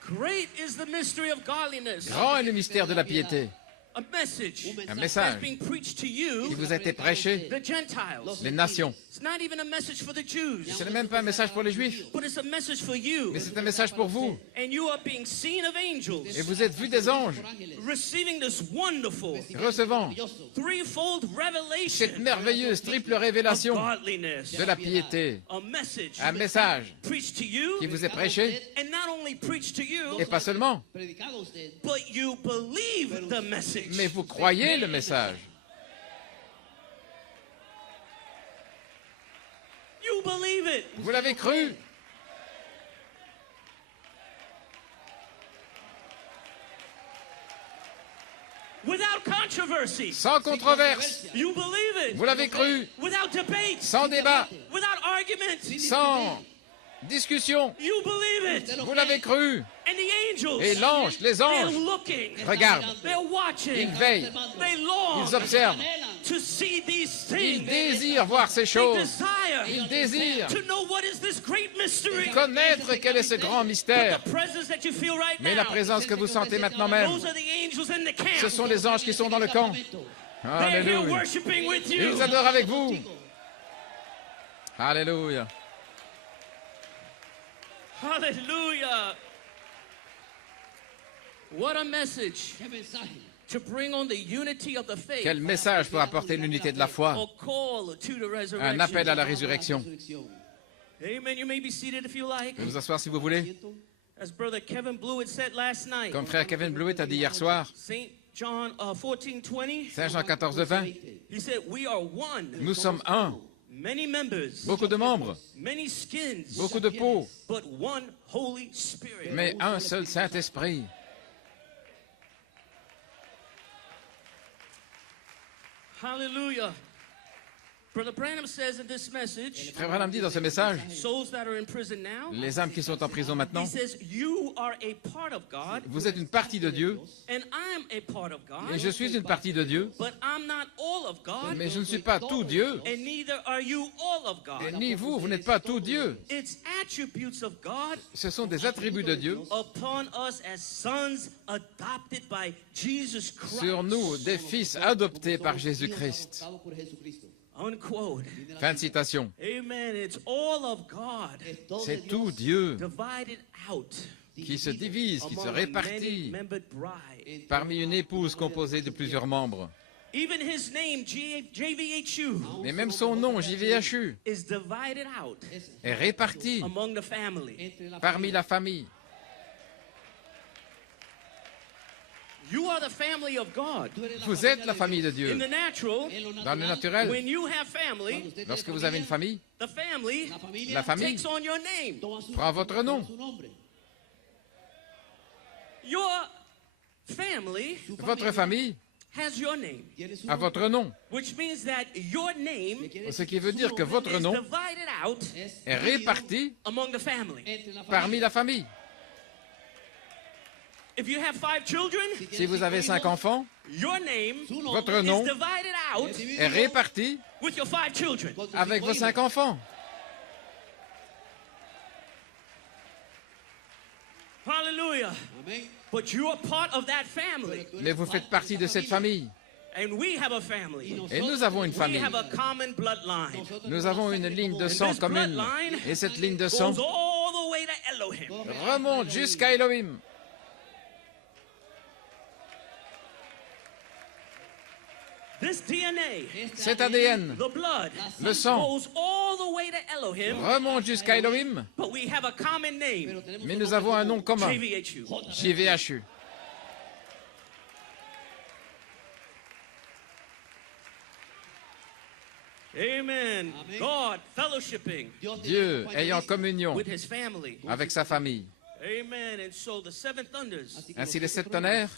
Great is the mystery of godliness. Grand est le mystère de la piété. A message Un that's message being preached to qui you, vous a été prêché, the Gentiles. les nations. It's not even a message for the Jews, Ce n'est même pas un message pour les Juifs, but it's a message for you. mais c'est un message pour vous. And you are being seen of angels, Et vous êtes vus des anges, receiving this wonderful recevant threefold revelation cette merveilleuse triple of révélation godliness. de la piété. A message Un message preached to you, qui vous est prêché, and not only preached to you, et pas seulement, but you believe the message. mais vous croyez le message. You believe it. Vous l'avez cru. Without controversy. Sans controverse. You believe it. Vous l'avez cru. Without debate. Sans débat. Without argument. Sans discussion. You believe it. Vous l'avez cru. And the angels, Et l'ange, les they're anges, looking. regardent. They're watching. Ils veillent. They long Ils observent. to see these Ils things. désirent voir ces They choses. desire Ils désirent to know what is this great mystery. connaître quel est ce grand mystère. The presence that you feel right Mais la now. présence que vous sentez maintenant même, Those are the angels in the camp. ce sont les anges qui sont dans le camp. They're here Alléluia. worshiping with you. Ils adorent avec vous. Alléluia. Hallelujah. What a message to bring on the unity of the faith. Quel message pour apporter l'unité de la foi. A call to the resurrection. Un appel à la résurrection. Amen. You may be seated if you like. Vous pouvez vous asseoir si vous voulez. As Brother Kevin Blewett said last night. Comme frère Kevin Blewett a dit hier soir, Saint John 14:20. Saint Jean 14, 20, He said, "We are one. nous sommes un. Many members. Beaucoup de membres, Many skins. beaucoup de peau, But one Holy Spirit." mais un seul Saint-Esprit. Hallelujah. Brother Branham says in this message, Frère Branham dit dans ce message, souls that are in prison now, les âmes qui sont en prison he maintenant, says, you are a part of God, vous êtes une partie de Dieu, and I'm a part of God, et je suis une partie de Dieu, but I'm not all of God, mais je ne suis pas tout Dieu, and neither are you all of et God. ni vous, vous n'êtes pas tout Dieu. It's attributes of God Ce sont des attributs de Dieu upon us as sons adopted by Jesus Christ. sur nous, des fils adoptés par Jésus-Christ. Unquote. Fin de citation. Amen. It's all of God C'est tout Dieu divided out qui se divise, qui se among a répartit many-membered bride. parmi une épouse composée de plusieurs membres. Even his name, JVHU, Et même son nom, JVHU, is divided out est réparti among the family. parmi la famille. You are the family of God. Vous êtes la famille de In Dieu. the natural, Dans le naturel, when you have family, lorsque vous avez une famille, the family la famille takes on your name. prend votre nom. Your family Votre famille has your name, a votre nom. which means that your name Ce qui veut dire que votre is nom divided out est réparti among the family. parmi la famille. If you have 5 children, Si vous avez 5 enfants, your name votre nom is divided out est réparti with your 5 children. avec vos 5 enfants. Hallelujah. But you are part of that family. Mais vous faites partie de cette famille. And we have a family. Et nous avons une We famille. have a common bloodline. Nous avons une ligne de sang This commune. bloodline Et cette ligne de sang goes all the way to Elohim. remonte jusqu'à Elohim. This DNA, Cet ADN the blood, Le sang. goes all the way to Elohim, remonte jusqu'à Elohim. but we have a common name, Mais nous avons un nom commun. JVHU. JVHU. Amen. God fellowshipping Dieu ayant communion with his family. avec sa famille. Amen. And so the seven thunders Ainsi les 7 tonnerres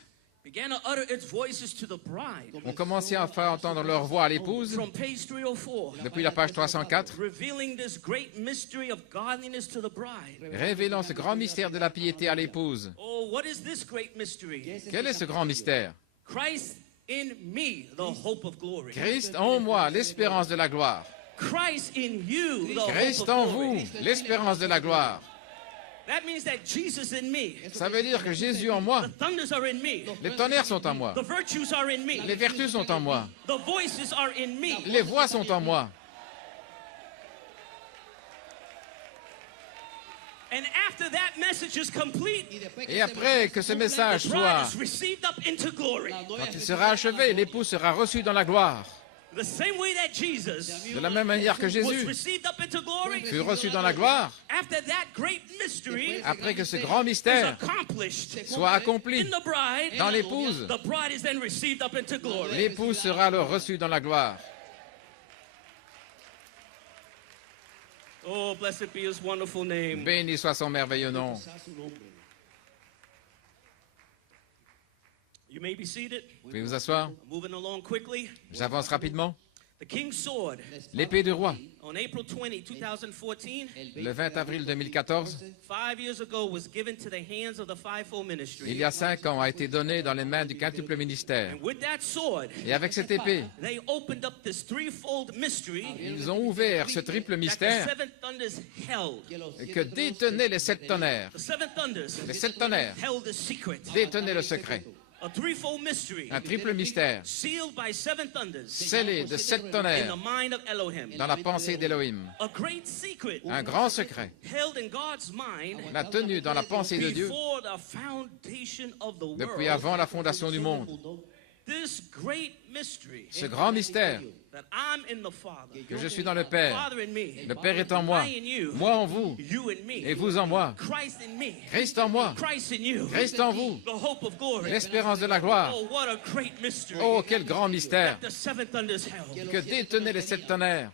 began to utter its voices to the bride. ont commencé à faire entendre leur voix à l'épouse From page 304, depuis la page 304, revealing this great mystery of godliness to the bride. révélant ce grand mystère de la piété à l'épouse. Oh, what is this great mystery? Quel est ce grand mystère? Christ in me, the hope of glory. Christ en moi, l'espérance de la gloire. Christ in you, the hope Christ of en glory. vous, l'espérance de la gloire. That means that Jesus in me. Ça veut dire que Jésus en moi, The thunders are in me. les tonnerres sont en moi, The virtues are in me. les vertus sont en moi, The voices are in me. les voix sont en moi. And after that message is complete, Et après que ce message the bride soit, is received up into glory. quand il sera achevé, l'époux sera reçu dans la gloire. The same way that Jesus De la même manière que was Jésus received up into glory, fut reçu dans la gloire, after that great mystery après que ce grand is mystère accomplished soit accompli in the bride, dans l'épouse, the bride is then received up into glory. l'époux sera alors reçu dans la gloire. Oh, blessed be his wonderful name. Béni soit son merveilleux nom. You may be seated. Vous pouvez vous asseoir. Moving along quickly. J'avance rapidement. The king's sword L'épée du roi, on April 20, 2014, le 20 avril 2014, 5 years ago, was given to the hands of the fivefold il ministry. y a 5 ans, a été donné dans les mains du quintuple ministère. And with that sword, Et avec cette épée, they opened up this threefold mystery ils ont ouvert ce triple that the mystère seven thunders held. que détenaient les 7 tonnerres. The seven thunders Les 7 tonnerres held the secret. détenaient le secret. A threefold mystery Un triple mystère sealed by seven thunders scellé de 7 in the tonnerres mind of Elohim. dans la pensée d'Élohim. A great secret Un grand secret, held in God's mind la tenue dans la pensée de Dieu before the foundation of the depuis world. avant la fondation du monde. This great mystery Ce grand mystère that I'm in the Father, que je suis dans le Père, Father in me, le Père est en moi, I in you, moi en vous, you in me, et vous en moi, Christ in me, Christ en moi, Christ in you, Christ en vous, the hope of glory. l'espérance de la gloire. Oh, what a great mystery Oh, quel grand mystère that the seven thunders held. que détenaient les 7 tonnerres.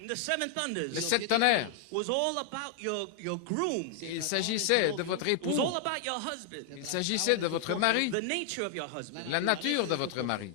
And the seven thunders Les 7 tonnerres, was all about your groom. il s'agissait de votre It was époux, all about your husband. il s'agissait de votre mari, The nature of your husband. la nature de votre mari,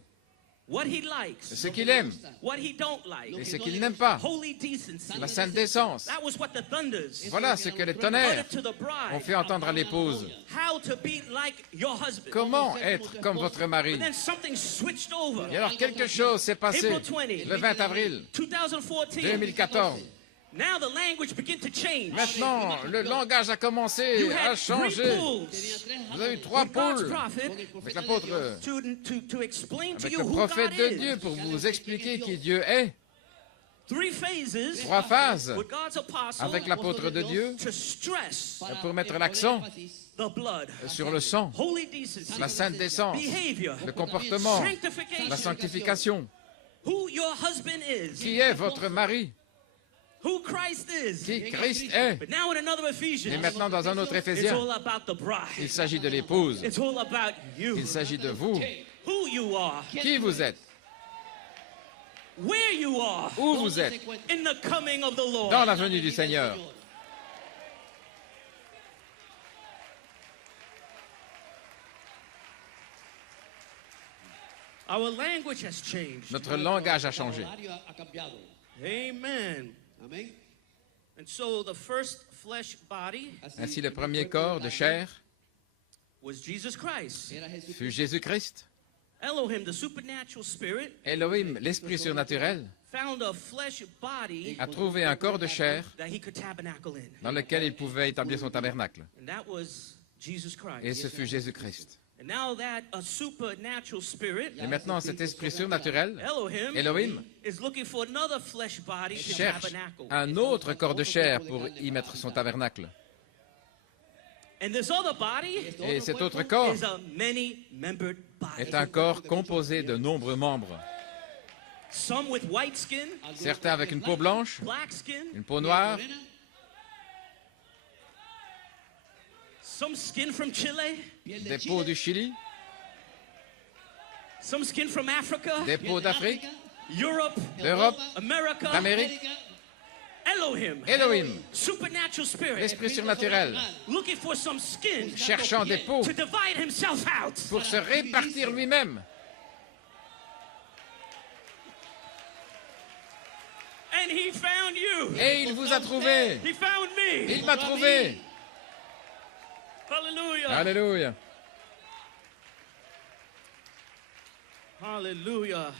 What he likes. ce qu'il aime What he don't like. et ce qu'il n'aime pas, Holy decency. la sainte décence. That was what the thunders Voilà ce que les tonnerres uttered to the bride. ont fait entendre à l'épouse. How to be like your husband. Comment être comme votre mari? But then something switched over. Et alors quelque chose s'est passé April 20, le 20 avril 2014. 2014. Now the language began to change. Maintenant, le langage a commencé You à had three changer. pools Vous avez eu 3 with God's poules prophet avec l'apôtre, to explain to avec you le who prophète God de is. Dieu pour vous expliquer qui Dieu est. 3 phases 3 phases with God's apostle avec l'apôtre de Dieu to stress pour mettre l'accent the blood, sur le sang, holy decency, la sainte décence, behavior, le comportement, sanctification, la sanctification. who your husband is, Qui est votre mari? who Christ is. Qui Christ est? But now in another Et Ephesians, maintenant, dans un autre it's Éphésien, all about the bride. il s'agit de l'épouse. It's all about you, Il s'agit de vous. who you are, Qui vous êtes? where you are Où vous êtes? in the coming of the Lord. Dans la venue du Seigneur. Our language has changed. Notre langage a changé. Amen. And so the first flesh body Ainsi, le premier corps de chair was Jesus Christ. fut Jésus-Christ. Elohim, the supernatural spirit, Elohim, l'esprit surnaturel, found a flesh body a trouvé un corps de chair that he could tabernacle in. dans lequel il pouvait établir son tabernacle. And that was Jesus Et Christ. ce fut Jésus-Christ. And now that a supernatural spirit, Et maintenant, cet esprit surnaturel, Elohim, Elohim, is looking for another flesh body to cherche tabernacle. un autre corps de chair pour y mettre son tabernacle. And this other body Et cet autre corps is a many-membered body. est un corps composé de nombreux membres. Some with white skin, Certains avec une peau blanche, black skin, une peau noire, some skin from Chile, des peaux du Chili, some skin from Africa, des peaux d'Afrique, Europe, d'Europe, America, d'Amérique. Elohim, Elohim, supernatural spirit, l'esprit surnaturel, looking for some skin cherchant des peaux to divide himself out. pour se répartir lui-même. And he found you. Et il vous a trouvé. He found me. Il m'a trouvé. Hallelujah. Alléluia. Hallelujah.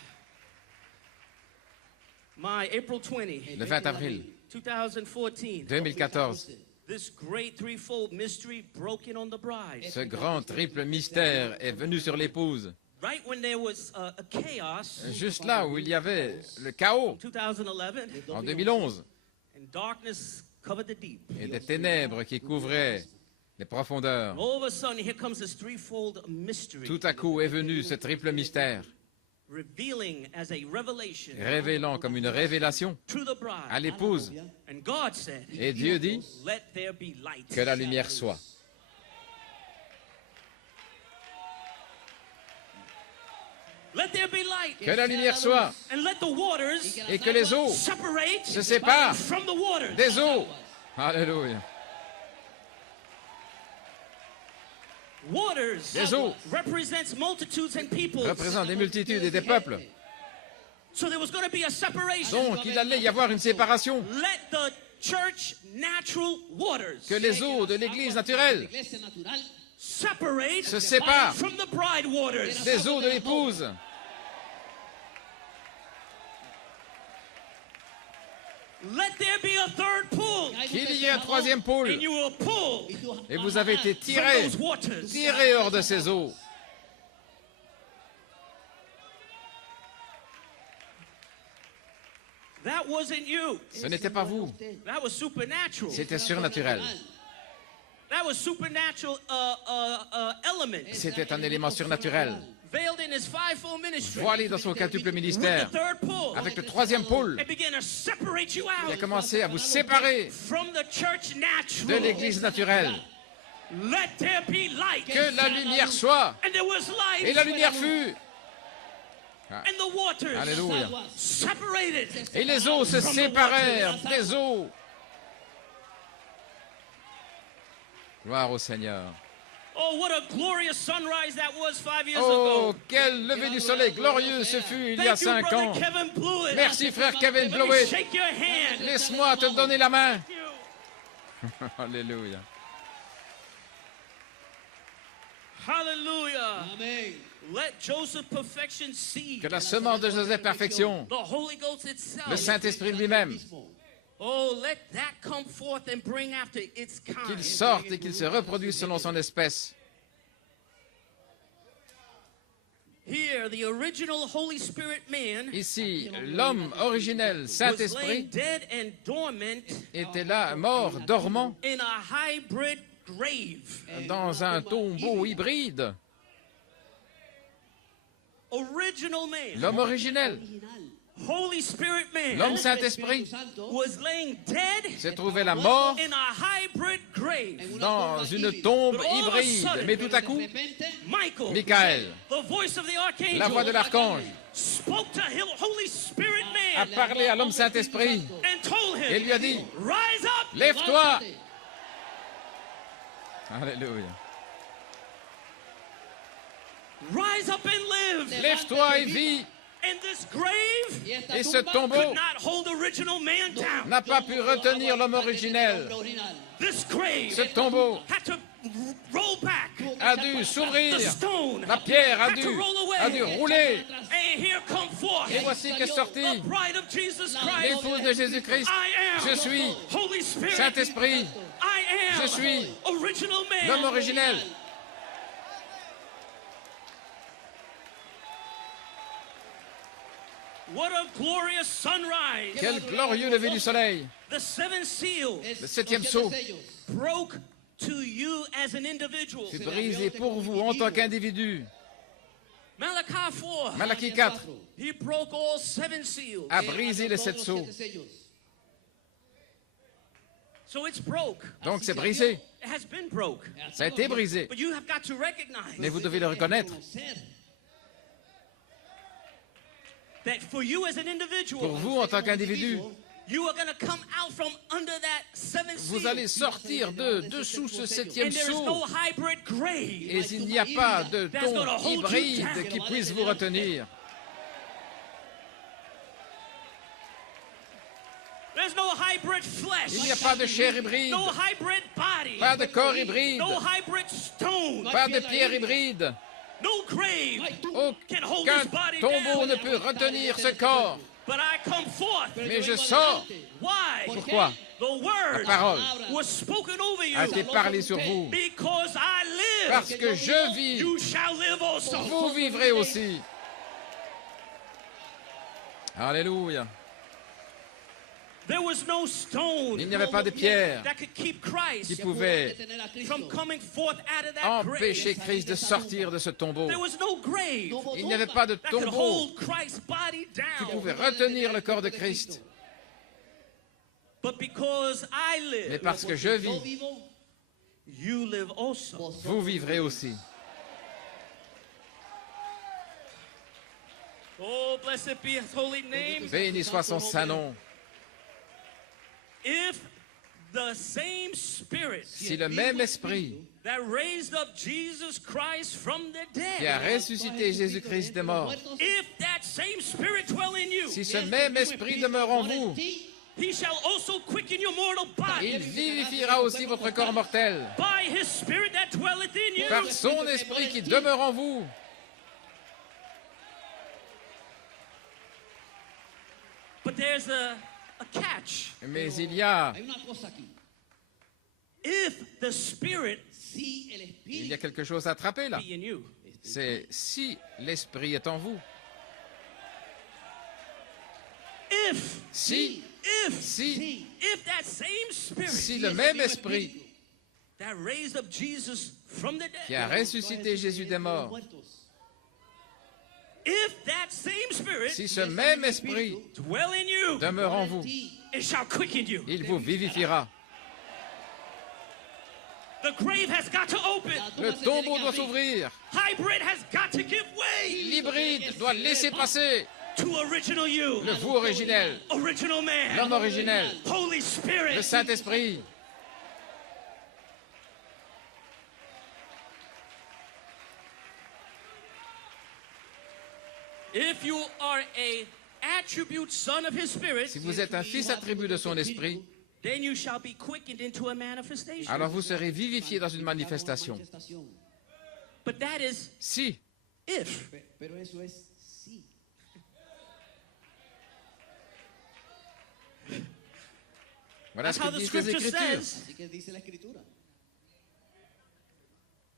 My April 20, Le 20 avril 2014. 2014, This great threefold mystery broken on the bride. ce grand triple mystère est venu sur l'épouse. Right when there was a chaos, Juste là où il y avait le chaos 2011, en 2011 and darkness covered the deep. et des ténèbres qui couvraient les profondeurs. All of a sudden, here comes this threefold mystery, Tout à coup est venu ce triple mystère, revealing as a revelation révélant comme une révélation to the bride. à l'épouse. And God said, Et Dieu dit "Let there be light." que la lumière soit. Let there be light. Que la lumière soit And let the waters et que les eaux separate se séparent from the waters. des eaux. Alléluia. Waters Des eaux represents multitudes and peoples. représentent des multitudes et des peuples. So there was going to be a separation. Donc il allait y avoir une séparation. Let the church natural waters Que les eaux de l'Église naturelle separate se séparent from the bride waters. des eaux de l'épouse. Let there be a third pull. Qu'il y ait un troisième pôle. And you will pull Et vous avez été from tirés, those waters. tirés hors de ces eaux. That wasn't you. Ce n'était pas vous, That was supernatural. c'était surnaturel. That was supernatural element. C'était un élément surnaturel. Veiled in his fivefold ministry. Voilé dans son quintuple With ministère, the third pull. avec le troisième pôle, It began to separate you il a out commencé à vous séparer from the church de natural. l'Église naturelle. Let there be light. Que la lumière soit. And there was light. Et la lumière fut. And the waters Alléluia. separated. Et les eaux se séparèrent des eaux. Gloire au Seigneur. Oh, what a glorious sunrise that was 5 years Oh, ago. quel lever du soleil glorieux ce fut il y a Thank you, 5 ans. brother Kevin Blewett. Merci frère Kevin Let me Blewett. shake your hand. Laisse-moi te donner la main. Thank you. Alléluia. Hallelujah. Amén. Let Joseph perfection see. Que la semence de Joseph perfection, The Holy Ghost itself. le Saint-Esprit lui-même, Oh, let that come forth and bring after its kind. qu'il sorte et qu'il se reproduise selon son espèce. Here, the original Holy Spirit man Ici, l'homme originel, was laying Saint-Esprit, dead and dormant était là, mort, dormant, in a hybrid grave. dans un tombeau hybride. Original man, L'homme originel, Holy Spirit man, l'homme Saint-Esprit, was laying dead se trouvait là, mort, in a hybrid grave. dans une tombe hybride. Mais tout à coup, Michael, Michael, the voice of the la voix archangel, de l'archange, spoke to him, Holy Spirit a man, parlé à l'homme Saint-Esprit and told et him, lui a dit, rise up, lève-toi. Alléluia. rise up and live. Lève-toi et vis. And this grave Et ce tombeau could not hold original man down. n'a pas pu retenir l'homme originel. This grave Ce tombeau had to roll back. a dû s'ouvrir. The stone La pierre a had to roll away. dû rouler. And here come forth Et voici qu'est sorti the bride of Jesus Christ. l'épouse de Jésus-Christ. I am Je suis Holy Spirit. Saint-Esprit, I am Je suis original man. l'homme originel. What a glorious sunrise. Quel glorieux lever du soleil! The seventh seal Le septième sceau broke to you as an individual. fut brisé pour vous en tant qu'individu. Malachi 4, Malachie 4 he broke all seven seals. a brisé les 7 sceaux. So it's broke. Donc c'est brisé. It has been broke. Ça a été brisé. But you have got to recognize Mais vous devez le reconnaître. that for you as an individual, Pour vous en tant qu'individu, you are going to come out from under that seventh seal. vous allez sortir de dessous ce 7e And there is no sceau. hybrid grave. Et il n'y a pas de ton hybride qui puisse vous retenir. There's no hybrid flesh. Il n'y a pas de chair hybride, No hybrid body. pas de corps hybride, No hybrid stone. pas de pierre hybride. No grave can hold Aucun this body tombeau down. ne peut retenir ce corps. But I come forth. Mais je sors. Why? Pourquoi? The word La parole was spoken over you. a été parlée sur vous. Because I live. Parce que je vis, You shall live also. vous vivrez aussi. Alléluia. There was no stone Il n'y avait pas de pierre that could keep Christ qui pouvait from coming forth out of that empêcher grave. Christ de sortir de ce tombeau. There was no grave Il n'y avait pas de that could tombeau hold Christ's body qui down. pouvait retenir le corps de Christ. But because I Mais live, parce que je vis, you live also. vous vivrez aussi. Oh, blessed be his holy name. Béni soit son saint nom. If the same spirit Si le même esprit that raised up Jesus Christ from the qui a dead, ressuscité Jésus-Christ des morts, if that same spirit dwell in you, si ce même esprit demeure en vous, he shall also quicken your mortal body il vivifiera aussi votre corps mortel by his spirit that dwelleth in you. par son esprit qui demeure en vous. But there's a catch. Mais il y a If the spirit Il y a quelque chose à attraper là. be in you, C'est si l'esprit est en vous. Si if that same spirit si le même esprit that raised up Jesus from the qui dead, a ressuscité Jésus des morts, if that same spirit si ce même esprit dwell in you, demeure en vous, it shall quicken you. il vous vivifiera. The grave has got to open. Le tombeau doit s'ouvrir. Hybrid has got to give way L'hybride doit laisser passer to original you, le vous originel, original man, l'homme originel, Holy Spirit. le Saint-Esprit. If you are a attribute son of his spirit, Si vous êtes un fils attribut de son esprit, then you shall be quickened into a manifestation. alors vous serez vivifié dans une manifestation. But that is Si, if. Pero eso es sí. voilà That's ce how que the disent les scripture Écritures. says. Así que dice la escritura.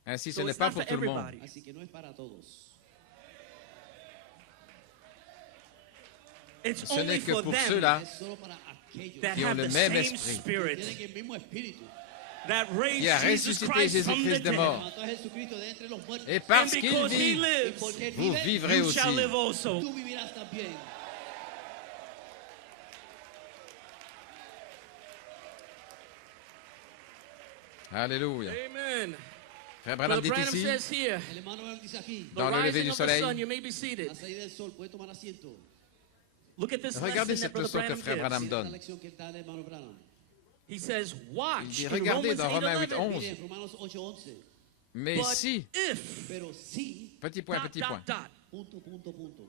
Ainsi, ce So n'est it's pas not pour for tout le monde. everybody. Así que no es para todos. It's Ce only n'est que for pour them ceux-là Es solo para aquellos that qui ont have le the même same esprit. spirit tienen el mismo espíritu. that qui a raised Jesus ressuscité Christ from the Jésus-Christ des dead. morts. Mató a Jesucristo de entre los muertos. Et And parce qu'il because he vit, Y lives, porque él vous vive, vivrez you aussi. shall live also. tú vivirás también. Alléluia. Amen. Frère Branham Brother dit Branham ici, says here, El hermano Branham dice aquí, the Dans le lever rising du of the soleil. sun, you may be seated. la salida del sol, puede tomar asiento. Look at this regardez lesson that cette Brother leçon que Branham Frère gives. Branham La donne. lección que da el hermano Branham. He says, Il watch dit, in regardez Romans dans Romains 8, 8:11. Mire, en Romanos 8:11. Mais But si, if, Pero sí, petit point, petit point. dot. punto, punto, punto.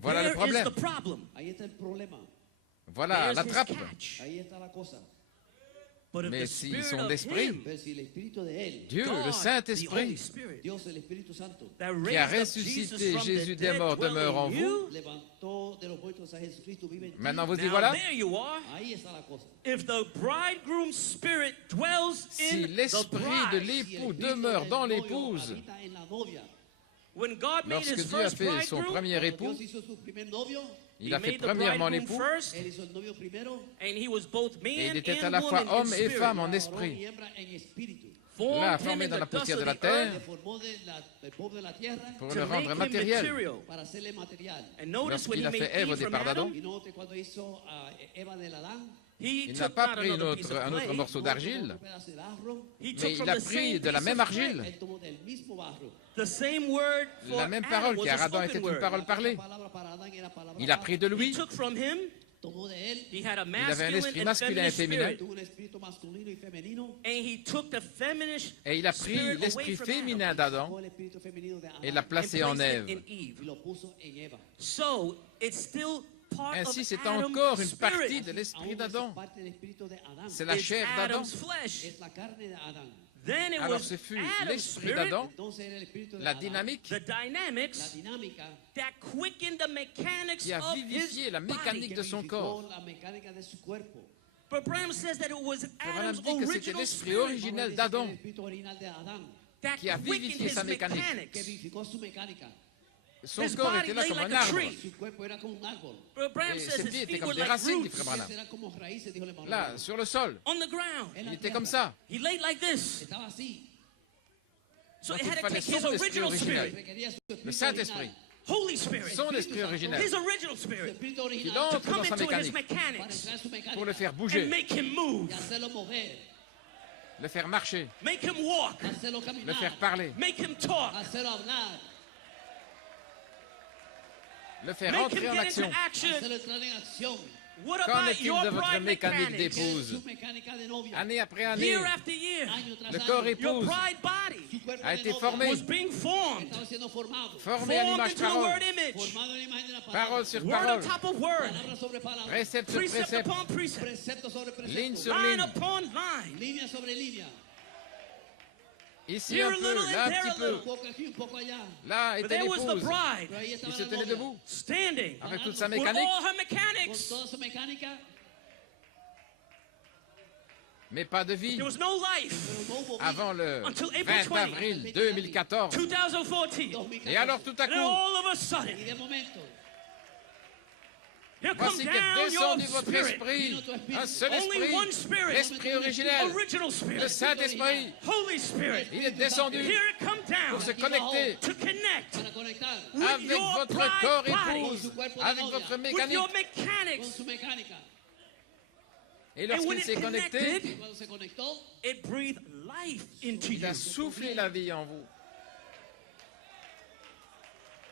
Voilà le There is problème. the problem. Ahí está el problema. Voilà la There's his trappe. catch. Ahí está la cosa. But if Mais the si spirit son of esprit, him, Pero si el espíritu de él, Dieu, God, le the Holy Saint-Esprit, Spirit, Dios el Espíritu Santo, that qui a raised up Jesus ressuscité from Jésus the des dead morts dwell demeure en in vous. you. levantó de los muertos a Jesucristo, vive en ti. Maintenant vous dites Now voilà, there you are. Ahí está la cosa. If the bridegroom's spirit dwells si in the l'esprit de bride, Si el l'époux espíritu demeure del dans novio l'épouse, habita en la novia. when God made lorsque his Dieu a first fait son bridegroom, premier Cuando époux, Dios hizo su primer novio, Il a fait made the premièrement bridegroom l'époux, first, Él hizo el novio primero, and he was both et man il était à and la fois woman in homme et spirit. femme en varón y esprit. hembra en espíritu. Formed Là, him formé in dans the la dust poussière of de la the terre, Le formó del polvo de la tierra pour to le make rendre him matériel. material. para hacerle material. And notice when Lorsqu'il he a made fait Ève au Eve from départ d'Adam, Adam, Y note cuando hizo a Eva del Adán, he il n'a took pas not pris another piece of un autre clay. morceau no tomó d'argile, otro pedazo de barro, He mais took il from a the pris same de la piece même of clay. argile. él tomó del mismo barro. The same word for La même Adam parole was qui a à Adam spoken était une word. parole parlée. La palabra para Adán era palabra Il a para- pris de He lui, took from him, tomó de él, he had a avait un masculine esprit and masculin et feminine féminin. spirit. tuvo un espíritu masculino y femenino, And he took the feminine et il a pris spirit away l'esprit from féminin Adam d'Adam tomó el espíritu femenino de Adán et l'a and placé en placed it in Ève. y Eve. lo puso en Eva. So it's still part Ainsi, of c'est Adam's encore une spirit. partie de l'esprit Aún d'Adam. es parte del espíritu de Adán. C'est la It's chair d'Adam. Adam's flesh. Es la carne de Adán. Then it Alors was ce fut Adam's l'esprit spirit, d'Adam, Entonces era el espíritu de la Adán, dynamique, the la dynamics dinámica that quickened the mechanics qui a of his vivifié la mécanique body. de son corps. la mecánica de su cuerpo. But Branham says that it was Branham Adam's dit que c'était original l'esprit spirit originel Dice que d'Adam el espíritu original de Adán that qui a quickened vivifié his sa mécanique. que mechanics. vivificó su mecánica. Son His corps body était là lay comme like un a arbre. tree. Su cuerpo era como un árbol. But Branham Et says ses his pieds étaient feet comme were des like racines, dit roots Frère Branham. Eran como raíces, dijo el hermano. Là, sur le sol, on the ground. En la il était tierra. comme ça. He laid like this. Estaba así. So Donc it il had to fallait take his son esprit original originel. spirit, Requería su Le espíritu Saint-Esprit, original. Holy Spirit, son esprit originel, his original Su spirit, espíritu qui original to entre come dans sa into his mécanique para mechanics entrar en su mecánica pour le faire and bouger, make him move, y hacerlo mover, le faire marcher, make him walk, hacerlo le caminar, faire parler, make him talk, hacerlo hablar, le faire make him entrer en get into action. action. hacerlo entrar en acción. What Qu'en about est-il your de votre pride mécanique mechanics? d'épouse? Su mecánica de novio, Année après année, Year after year, año tras le año, corps your épouse pride body su cuerpo a de été novia formé, was being formed, estaba siendo formado, formé à formed l'image into a parole, word image, formado en la imagen de la palabra, parole sur word on parole, top of word, palabra sobre palabra, précepte sur precept précepte, upon precept, precepto sobre ligne precepto, sur line ligne, upon line. línea sobre línea, ici Here un a peu, little là and un there petit a peu, un poco aquí, un poco allá, là But était there was the l'épouse bride pero ahí qui estaba se la tenait novia, debout standing avec toute sa with mécanique, all her con mechanics. toda su mecánica, mais pas de vie. There was no life pero no hubo vida. Avant le Until April 20 20, avril 2014. 2014. 2014. Et alors tout à And then coup, all of a Y sudden, de momento, here comes voici down qu'est your descendu votre spirit. esprit, un seul Only one esprit, spirit, l'esprit originel, original le spirit, Saint-Esprit. Holy Spirit. Il est descendu Here it comes down pour se connecter to connect para conectar with avec your votre pride corps body, épouse, avec votre with mécanique. your con mechanics. su mecánica. Et And when lorsqu'il it s'est connecté, connected, Cuando se conectó, it breathed life into il a you. soufflé la vie en vous.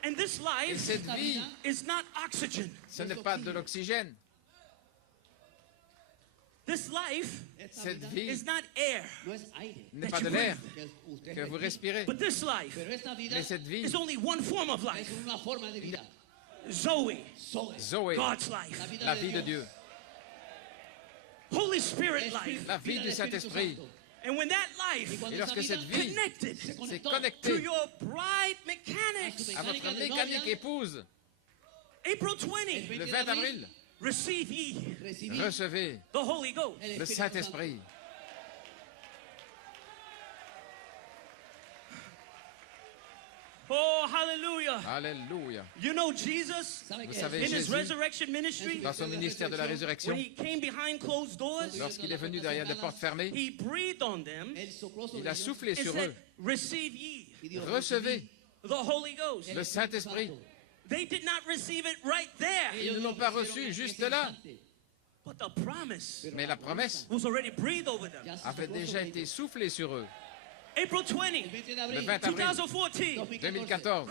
And this Et life cette vie, is not oxygen. ce n'est pas de l'oxygène. This life esta Cette vida vie is not air. no es aire n'est pas de l'air que usted que vous respira, respirez. But this life pero esta vida Mais cette vie, is only one form of es life. una forma de vida. Zoe, Zoe, Zoé, God's life. la vie de Dieu, Holy Spirit life. Espíritu, la vie vida du del Espíritu Saint-Esprit. Santo. And when that Y life cuando Et esa lorsque vida cette vie connected se s'est conectó to connectée your bride mechanics, à votre mécanique de mécanique novia, épouse, April 20, le 20 avril, receive ye recibí recevez the Holy Ghost. el le Espíritu Saint-Esprit. Oh, hallelujah. Alléluia. You know Jesus, ¿Sabe Vous qué? savez, in his Jésus, resurrection ministry, dans son ministère de la when résurrection, he came behind closed doors, lorsqu'il est venu derrière des portes fermées, he breathed on them Él sopló sobre il a ellos soufflé and sur said, eux. receive ye y dijo, Recevez the Holy Ghost. le Saint-Esprit. They did not receive it right there, Ils ne l'ont pas reçu juste là, but the promise mais la promesse was already breathed over them. avait déjà été soufflée sur eux. April 20, Le 20 avril 2014, 2014,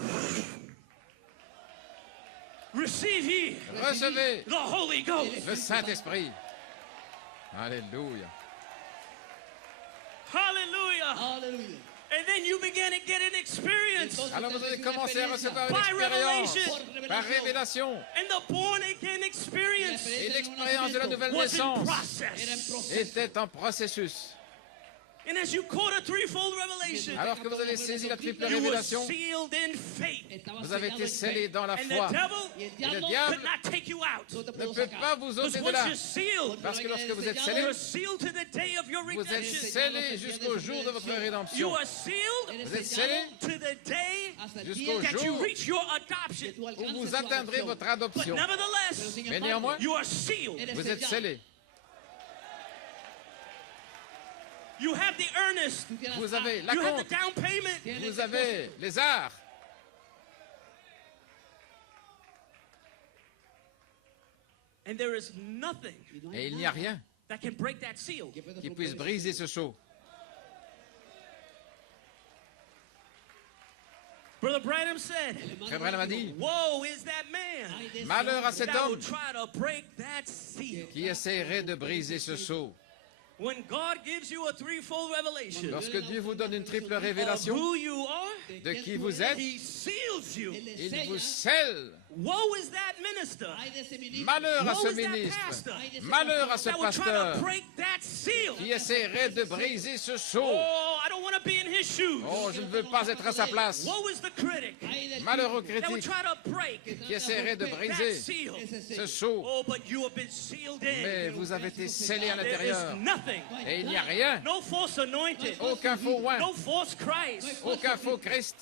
receive ye recevez the Holy Ghost. le Saint-Esprit. Alléluia. Hallelujah. Aleluya. And then you began to get an experience. Alors vous allez commencer à recevoir une By expérience revelation. par révélation. And the born again experience Et l'expérience de la nouvelle was in naissance process. était en processus. And as you caught a threefold revelation, Alors que vous avez saisi la triple you were révélation, sealed in faith. Estaba vous Vous avez été scellés dans la And foi. the devil Et le could diable not take you out. ne peut pas vous Because ôter de once là. you're sealed, Parce que lorsque vous êtes scellés, you're sealed to the day of your vous êtes redemption. scellés jusqu'au jour de votre You rédemption. are sealed Vous êtes scellés to the day jusqu'au that you jour reach your adoption. où vous atteindrez votre But adoption. nevertheless, Mais néanmoins, you are sealed. vous êtes scellés. You have the earnest. Vous avez la You have the compte. down payment. Vous avez les arts. And there is nothing Et il n'y a rien that can break that seal. qui puisse briser ce sceau. Brother Branham said, Frère Branham a dit, woe is that man malheur à cet that will homme try to break that seal. qui essaierait de briser ce sceau. When God gives you a threefold revelation Lorsque Dieu vous donne une triple of révélation who you are, de qui vous êtes, He seals you. il vous scelle. Woe is that minister Malheur à ce Woe is that ministre. pastor Malheur à ce that will try to pasteur break that seal. qui essaierait de briser ce sceau. Oh, I don't want to be in his shoes. Oh, je ne veux pas être à sa place. Woe is the critic Malheur au that will critique try to break qui essaierait de that briser seal. ce sceau. Oh, but you have been sealed in. Mais vous avez été scellé à There is l'intérieur. nothing. Et il n'y a rien. No false anointed. Aucun faux oint. No false Christ. Aucun faux Christ.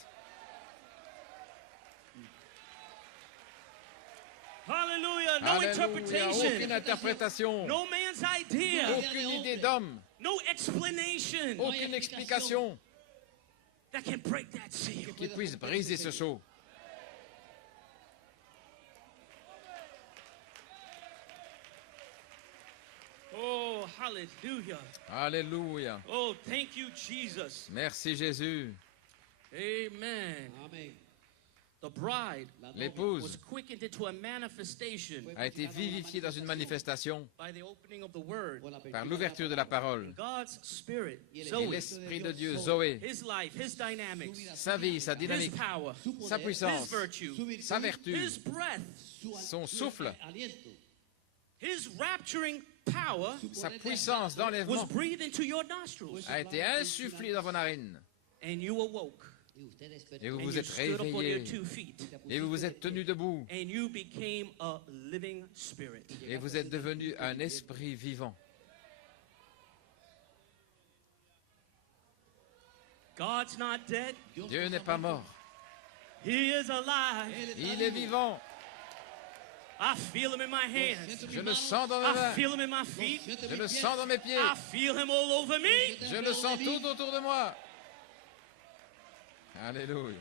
Hallelujah. No Alléluia. interpretation. Aucune interprétation. No man's idea. Aucune idée d'homme. No explanation Aucune explication that can break that seal. qui puisse briser ce sceau. Oh, hallelujah. Alléluia. Oh, thank you, Jesus. Merci Jésus. Amen. Amén. The bride was L'épouse quickened into a manifestation a été vivifiée dans une manifestation by the opening of the word. par l'ouverture de la parole. God's spirit, Et Zoe, l'Esprit de Dieu, Zoé, his life, his dynamics, sa vie, sa his dynamique, power, sa his puissance, virtue, sa vertu, his breath, son souffle, Aliento. his rapturing power sa puissance was d'enlèvement breathed into your nostrils, a été insufflée dans vos narines. and you awoke, Y usted despertó. Et vous and vous you êtes stood up on your réveillés. 2 feet, Et vous vous êtes tenus debout. and you became a living spirit. Et vous êtes devenu un esprit vivant. God's not dead. Dieu n'est pas mort. He is alive. Il est vivant. I feel him in my hands. Je le sens dans mes I mains. feel him in my feet. Je le sens dans mes pieds. I feel him all over me. Je le sens tout autour de moi. Alléluia.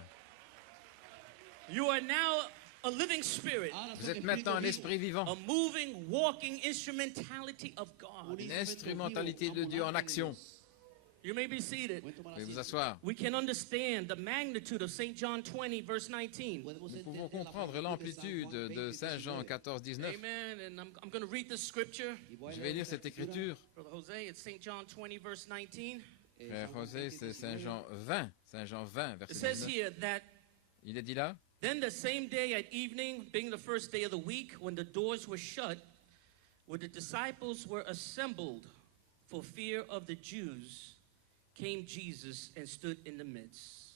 You are now a living spirit, Vous êtes maintenant un esprit vivant. a moving, walking instrumentality of God. Une instrumentalité de Dieu en action. You may be seated. Vous pouvez vous asseoir. We can understand the magnitude of St. John 20, verse 19. Nous pouvons comprendre l'amplitude de Saint Jean 14, 19. Amen. And I'm going to read this scripture. Je vais lire cette écriture. Brother Jose, it's St. John 20, verse 19. Frère José, c'est Saint Jean 20. Saint Jean 20, It verset says 19. here that Il est dit là, then the same day at evening, being the first day of the week, when the doors were shut, where the disciples were assembled for fear of the Jews, came Jesus and stood in the midst.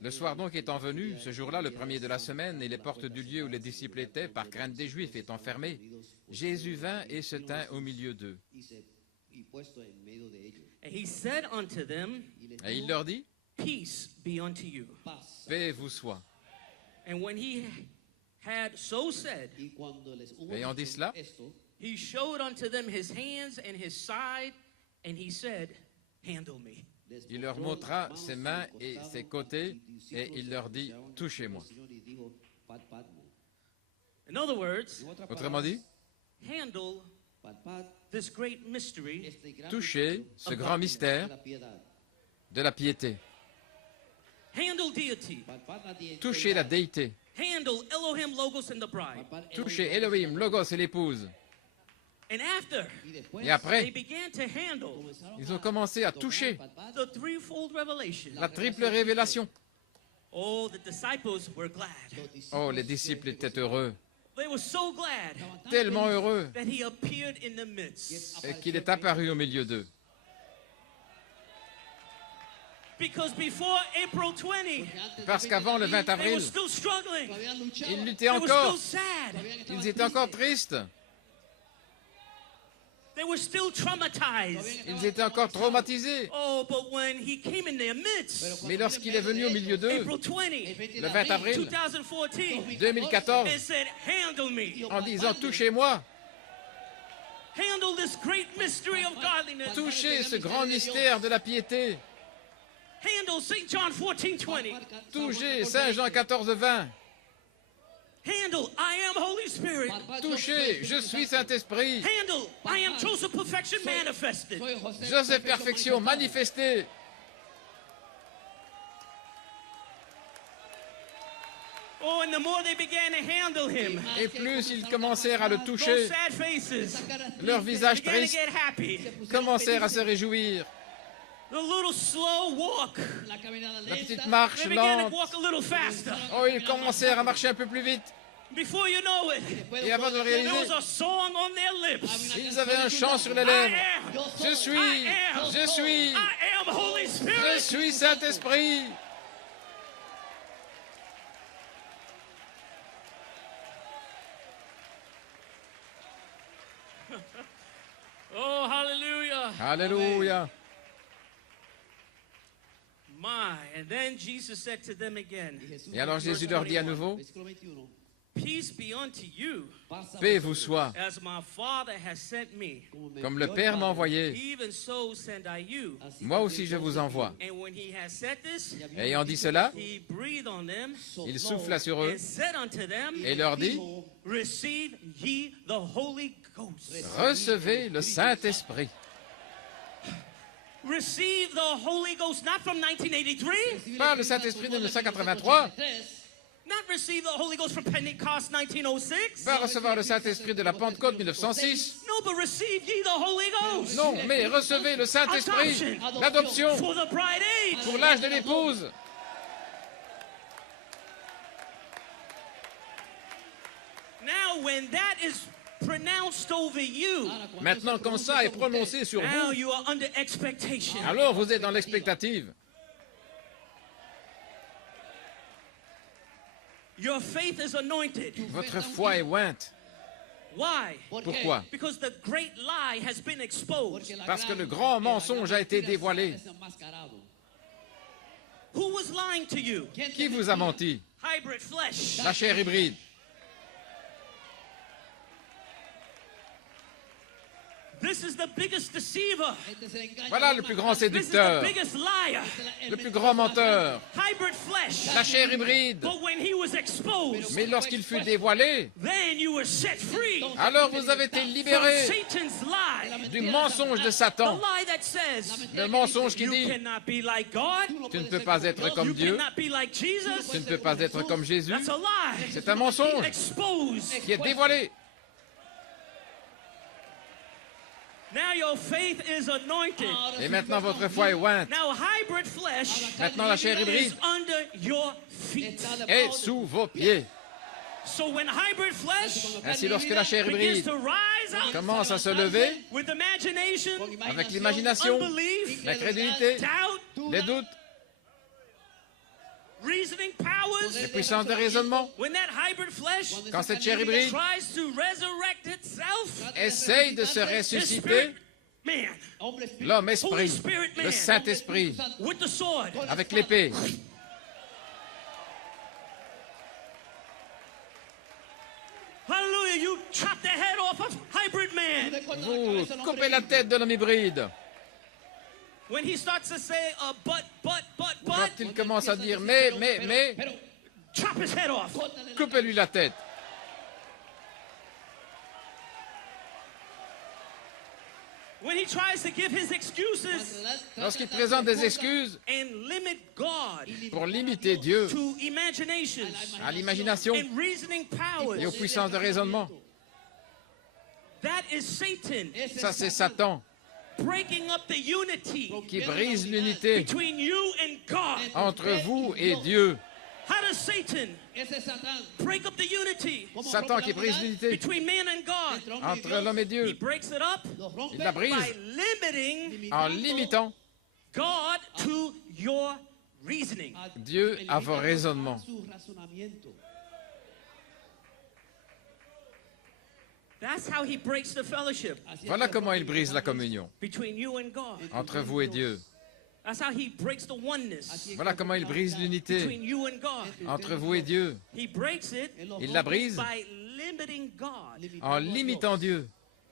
le soir donc étant venu, ce jour-là, le premier de la semaine, et les portes du lieu où les disciples étaient, par crainte des Juifs, étant fermées, Jésus vint et se tint au milieu d'eux. And he said unto them, Et il leur dit, peace be unto you. paix vous soit. And when he had so said, Ayant dit cela, he showed unto them his hands and his side, and he said, handle me. il leur montra ses mains et ses côtés, et il leur dit, touchez-moi. In other words, Autrement dit, handle this great mystery touchez ce grand mystère de la piété. handle deity, Touchez la déité. handle Elohim, Logos, and the bride. Touchez Elohim, Logos et l'épouse. And after Et they après, began to handle ils ont commencé à toucher the threefold revelation, la triple révélation. oh, the disciples were glad. Oh, les disciples étaient heureux, They were so glad tellement heureux, that he appeared in the midst. et qu'il est apparu au milieu d'eux. Because before April 20, Parce qu'avant le 20 they were avril, still struggling. Habían luchado. ils luttaient They were encore. still sad. Ils étaient encore tristes. They were still traumatized. Ils étaient encore traumatisés. Oh, but when he came in their midst, Mais lorsqu'il est venu au milieu d'eux, April 20, le 20 avril 2014, 2014, and said, handle me. en disant « Touchez-moi, Handle this great mystery of godliness. touchez ce grand mystère de la piété, Handle St. John 14:20. touchez Saint Jean 14, 20, Handle I am Holy Spirit. touchez Je suis Saint-Esprit, Handle I am Joseph Perfection manifested. Joseph Perfection manifesté. » Oh, and the more they began to handle him, Et plus ils commencèrent à le those toucher, sad faces leurs visages began to tristes get happy. commencèrent à se réjouir. The little slow walk, La petite marche they began to lente. walk a little faster. Oh, ils commencèrent à marcher un peu plus vite. Before you know it, Et avant de le there was réaliser, a song on their lips. ils avaient un chant sur les I lèvres. am, Je suis, je suis, I am Holy je Spirit. suis Saint-Esprit. Oh, hallelujah. Alléluia. My, and then Jesus said to them again, Et alors Jésus leur dit à nouveau, peace be unto you, paix vous soit, as my Father has sent me. comme le Père m'a envoyé, Even so send I you. moi aussi je vous envoie. And when he had said this, Ayant dit cela, he breathed on them il souffla sur eux and said unto them, et leur dit, receive ye the Holy Ghost. recevez le Saint-Esprit. Receive the Holy Ghost, not from 1983, Pas le Saint-Esprit de 1983, not receive the Holy Ghost from Pentecost 1906. pas recevoir le Saint-Esprit de la Pentecôte 1906. No, but receive ye the Holy Ghost. Non, mais recevez le Saint-Esprit, l'adoption, For the bride age. pour l'âge de l'épouse. Now, when that is pronounced over you, Maintenant, quand ça est prononcé sur now vous, you are under expectation. alors vous êtes dans l'expectative. Your faith is anointed. Votre foi est ointe. Why? Pourquoi? Because the great lie has been exposed. Parce que le grand mensonge a été dévoilé. Who was lying to you? Qui vous a menti? Hybrid flesh. La chair hybride. This is the biggest deceiver. Voilà le plus grand This is the séducteur, biggest liar. le plus grand menteur. Hybrid flesh. La chair hybride. But when he was exposed, Mais lorsqu'il fut dévoilé, then you were set free alors vous avez été from libérés Satan's lie. du mensonge de The Satan. lie that says Le mensonge qui you dit, cannot be like God. tu ne peux pas être comme You Dieu, cannot be like Jesus. tu ne peux pas être comme Jésus. That's a lie. C'est un mensonge Exposed. qui est dévoilé. Now your faith is anointed. Et maintenant votre foi est ointe. Now hybrid flesh Maintenant la chair hybride is under your feet. est sous vos pieds. So when hybrid flesh Ainsi lorsque la chair begins hybride to rise up commence à se lever with imagination, avec l'imagination, unbelief, l'incrédulité, doubt, les doutes, reasoning powers, les puissances de raisonnement, when that hybrid flesh quand cette chair hybride tries to resurrect itself, essaye de se the ressusciter, spirit man, l'homme Holy esprit, Spirit man, le Saint-Esprit, with the sword, avec l'épée, hallelujah, you chop the head off of hybrid man. vous coupez la tête de l'homme hybride. When he starts to say, but, Quand il commence à dire mais, chop his head off. coupez-lui la tête. When he tries to give his excuses Lorsqu'il présente des excuses and limit God pour limiter Dieu to imaginations à l'imagination and reasoning powers, et aux puissances de raisonnement, that is Satan ça c'est Satan breaking up the unity qui brise l'unité between you and God. entre vous et Dieu. How does Satan break up the unity Satan qui brise l'unité between man and God? entre l'homme et He Dieu. breaks it up Il la brise by limiting en limitant God to your reasoning. Dieu à vos raisonnements. Su razonamiento. That's how he breaks the fellowship Así es Voilà que comment il rompe brise la la communion between you and God. entre vous et Dieu. That's how he breaks the oneness Voilà comment il brise l'unité between you and God. entre vous et Dieu. He breaks it Il la brise by limiting God en limitant Dieu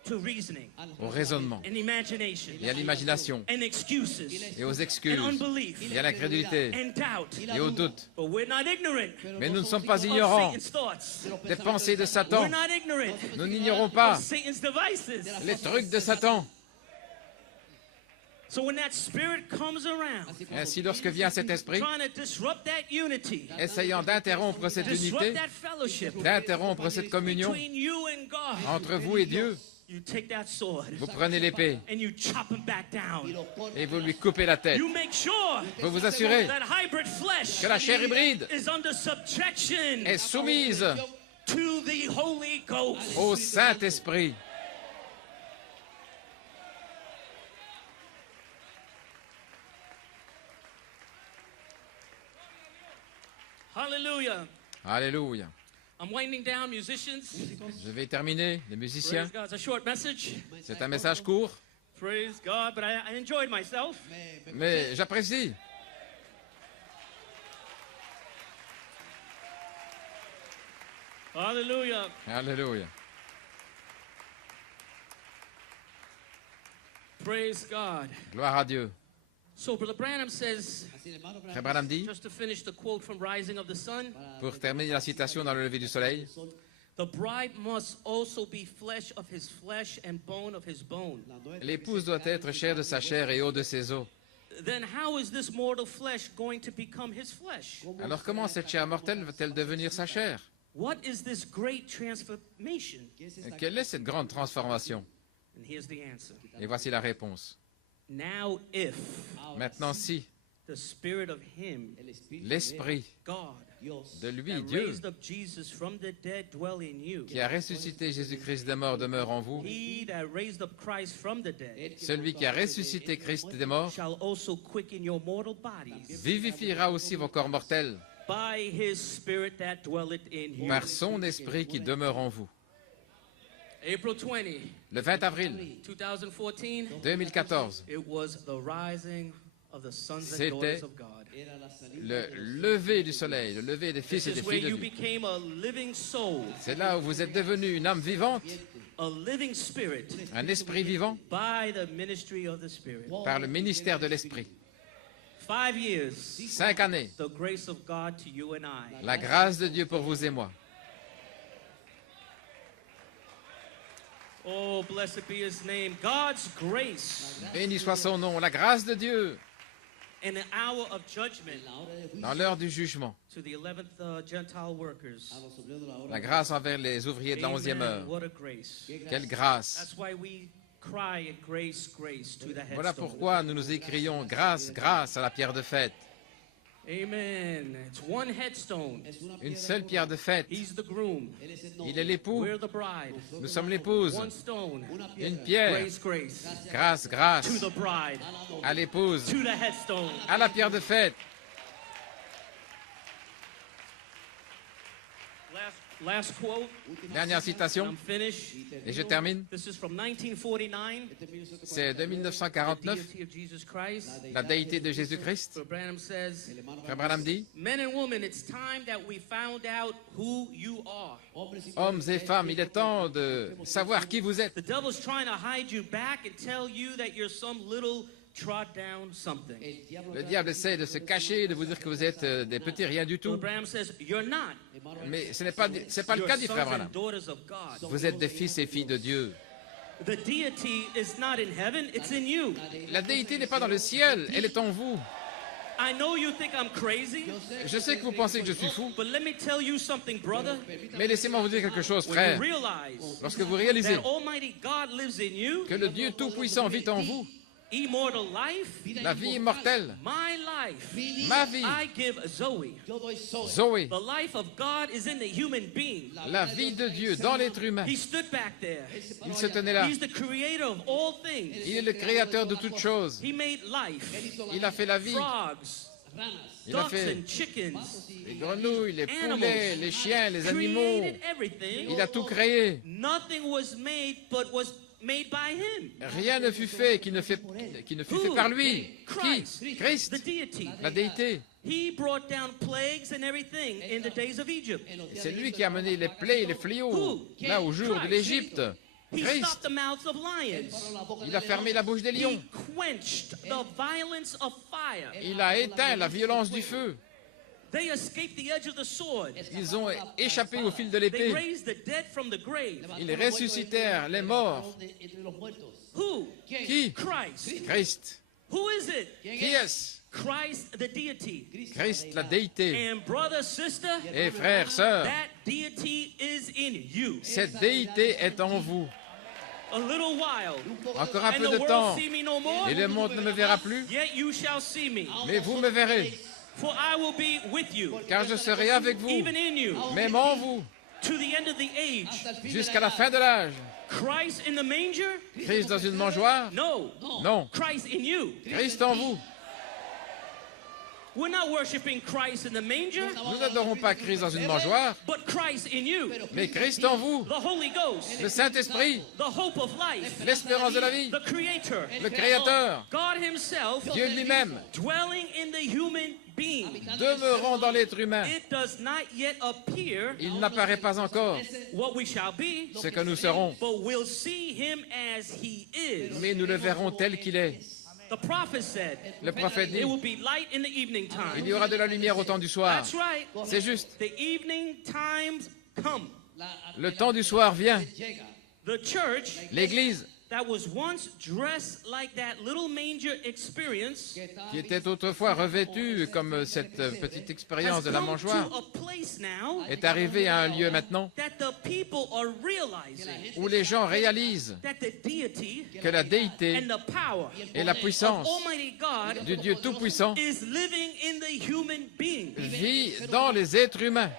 to reasoning au raisonnement and imagination et à l'imagination and excuses et aux excuses and unbelief et à l'incrédulité and doubt. et au doute. But we're not ignorant Mais nous ne sommes pas of ignorants Satan's thoughts. des pensées de We're Satan. not ignorant Nous n'ignorons of pas Satan's devices. les trucs de Satan. So when that spirit comes around, Et ainsi, lorsque vient cet esprit, trying to disrupt that unity, essayant d'interrompre cette disrupt unité, that fellowship d'interrompre cette communion between you and God, entre vous et Dieu, you take that sword vous prenez l'épée and you chop him back down. et vous lui coupez la tête. You make sure Vous vous assurez that hybrid flesh que la chair hybride is under subjection est soumise to the Holy Ghost. au Saint-Esprit. Hallelujah. Alléluia. I'm winding down, musicians. Je vais terminer, les musiciens. Praise God. It's a short message. C'est un message court, Praise God, but I enjoyed myself. mais j'apprécie. Hallelujah. Alléluia. Praise God. Gloire à Dieu. So Brother Branham says, Así el hermano Frère Branham Branham dit, just to finish the quote from Rising of the Sun, pour terminer la citation dans le lever du soleil, the bride must also be flesh of his flesh and bone of his bone. l'épouse doit être chair de sa chair et eau de ses os. Then how is this mortal flesh going to become his flesh? Alors comment cette chair mortelle va-t-elle devenir sa chair? What is this great transformation? Quelle est cette grande transformation? And here's the answer. Et voici la réponse. Now if Maintenant, si the spirit of him, l'Esprit God, de lui, that Dieu, raised up Jesus from the dead dwell in you, qui a ressuscité Jésus-Christ des morts demeure en vous, he that raised up Christ from the dead celui qui a ressuscité Christ des morts shall also quicken your mortal bodies vivifiera aussi vos corps mortels by his spirit that dwelleth in you. par son Esprit qui demeure en vous. April 20, Le 20 avril 2014, 2014, it was the rising of the sons and C'était daughters of God. le lever du soleil, le lever des fils This et des is where filles de you Dieu. became a living soul, C'est là où vous êtes devenu une âme vivante, a living spirit un esprit vivant, by the ministry of the Spirit. par le ministère de l'Esprit. 5 years, 5 années, the grace of God to you and I. la grâce de Dieu pour vous et moi. Oh, blessed be his name. God's grace Béni soit son nom, la grâce de Dieu in the hour of judgment dans l'heure du jugement. to the 11th Gentile workers. La grâce envers les ouvriers de la 11e Amen. heure. What a grace. Quelle grâce! That's why we cry at grace, grace to the headstone. Voilà pourquoi nous nous écrions grâce, grâce à la pierre de fête. Amen. It's one headstone. Une seule pierre de fête. He's the groom. Il est l'époux, We're the bride. nous sommes l'épouse. One stone. Une pierre, Grace, grace. grâce, To grâce the bride. à l'épouse, To the headstone. à la pierre de fête. Last quote. Dernière citation, I'm finished. et je termine. This is from 1949. C'est de The 1949, deity of Jesus Christ. la déité de Jésus-Christ. So Branham says, Frère Branham dit, men and women, it's time that we found out who you are. hommes et femmes, il est temps de savoir qui vous êtes. The devil's trying to hide you back and tell you that you're some little trod down something. Le diable essaie de se cacher, de vous dire que vous êtes des petits rien du So tout. Branham says, you're not. Mais ce n'est pas le You're cas, dit Frère sons Branham. and daughters of God. Vous êtes des fils et filles de Dieu. The deity is not in heaven, it's in you. La déité n'est pas dans le ciel, elle est en vous. I know you think I'm crazy, Je sais que vous pensez que je suis fou, but let me tell you something, brother. mais laissez-moi vous dire quelque chose, When frère. you realize Lorsque vous réalisez that Almighty God lives in you, que le Dieu Tout-Puissant vit en vous, immortal life, la vie immortelle, my life, ma vie, I give Zoe. Yo doy Zoe. Zoé, The life of God is in the human being. la vie de Dieu dans l'être humain. He stood back there. Il se tenait là. He's the creator of all things. Il est le créateur de toutes choses. He made life, Il a fait la vie. frogs, Ranas. Il a ducks fait and chickens. les grenouilles, les poulets, les chiens, les animaux. Created everything. Il a tout créé. Nothing was made but was made by him. Rien ne fut fait qui ne fut fait par lui. Christ. Qui? Christ, The deity. la déité. He brought down plagues and everything in the days of Egypt. C'est lui qui a mené les plaies et les fléaux là au jour de l'Égypte. He Christ, stopped the mouths of lions. il a fermé la bouche des He lions. quenched the violence of fire. Il a éteint la violence du feu. They escaped the edge of the sword. Ils ont échappé au fil de They l'épée. raised the dead from the grave. Ils ressuscitèrent les morts. Entre los muertos. Who? Qui? Christ. Christ. Who is it? Qui est-ce? Christ the deity. Christ, la déité. And brother, sister, Et frères, sœurs, that deity is in you. cette déité est en vous. A little while. Encore un And peu the de world temps, see me no more. et le monde ne me verra plus, Yet you shall see me. mais vous me verrez, For I will be with you. car je serai avec vous, Even in you. même en vous, To the end of the age. jusqu'à la fin de l'âge. Christ in the manger? Christ dans une mangeoire? No. Non. Christ in you. Christ en vous. We're not worshiping Christ in the manger, Nous n'adorons pas Christ dans une mangeoire, but Christ in you. mais Christ en vous, The Holy Ghost. le Saint-Esprit, The hope of life. l'espérance de la vie, The Creator. le Créateur, God Himself Dieu lui-même, dwelling in the human being. demeurant dans l'être humain. It does not yet appear Il n'apparaît pas encore what we shall be, ce que nous serons, but we'll see Him as He is. mais nous le verrons tel qu'il est. The prophet said, Le prophète dit, there will be light in the evening il time. y aura de la lumière au temps du soir. That's right. C'est juste, The evening times come. le temps du soir vient. The church L'Église, that was once dressed like that little manger experience qui était autrefois revêtue comme cette petite expérience has de la come mangeoire, to a place now est arrivée à un lieu maintenant that the people are realizing où les gens réalisent that the deity que la déité and the power et la of puissance Almighty God du Dieu Tout-Puissant is living in the human being. vit dans les êtres humains.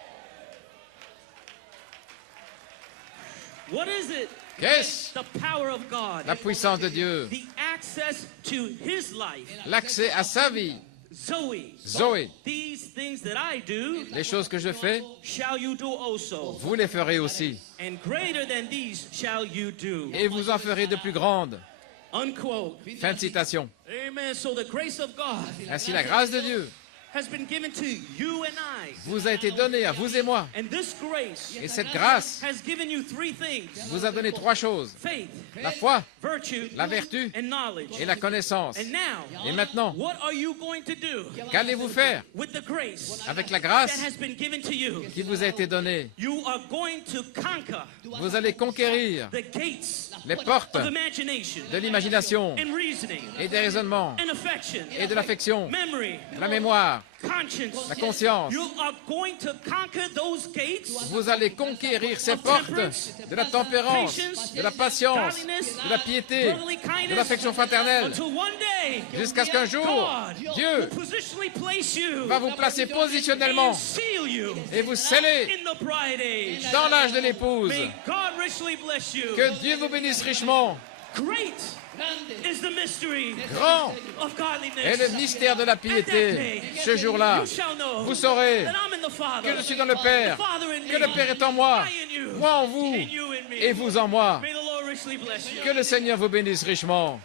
What is it? Qu'est-ce? The power of God. La puissance de Dieu, The access to His life. l'accès à sa vie. Zoe. Zoé, These things that I do, les choses que je fais, shall you do also. vous les ferez aussi. And greater than these shall you do. Et vous en ferez de plus grandes. Unquote. Fin de citation. Amen. So the grace of God Ainsi, la grâce de Dieu has been given to you and I. vous a été donnée à vous et moi. And this grace Et cette grâce has given you three things. vous a donné trois choses. Faith, La foi, virtue, la vertu and knowledge. et la connaissance. And now, Et maintenant, what are you going to do qu'allez-vous faire with the grace avec la that grâce has been given to you? qui vous a été donnée? You are going to conquer Vous allez conquérir the gates les portes of imagination de l'imagination and reasoning et des raisonnements and affection, et de l'affection, memory, la mémoire, conscience. la conscience. You are going to conquer those gates Vous allez conquérir ces portes de la tempérance, de la patience, de la piété, de l'affection fraternelle, until one day jusqu'à ce qu'un jour, God Dieu will positionally place you va vous placer positionnellement and seal you et vous sceller in the bride age. dans l'âge de l'épouse. May God richly bless you. Que Dieu vous bénisse richement. Great is the mystery Grand of godliness. est le mystère de la At that piété. day, Ce jour-là, you shall know vous saurez that I'm in the Father, que je suis dans le Père, the Father in que me, le Père est en moi, I in you, moi en vous and you in me. et vous en moi. May the Lord richly bless you. Que le Seigneur vous bénisse richement.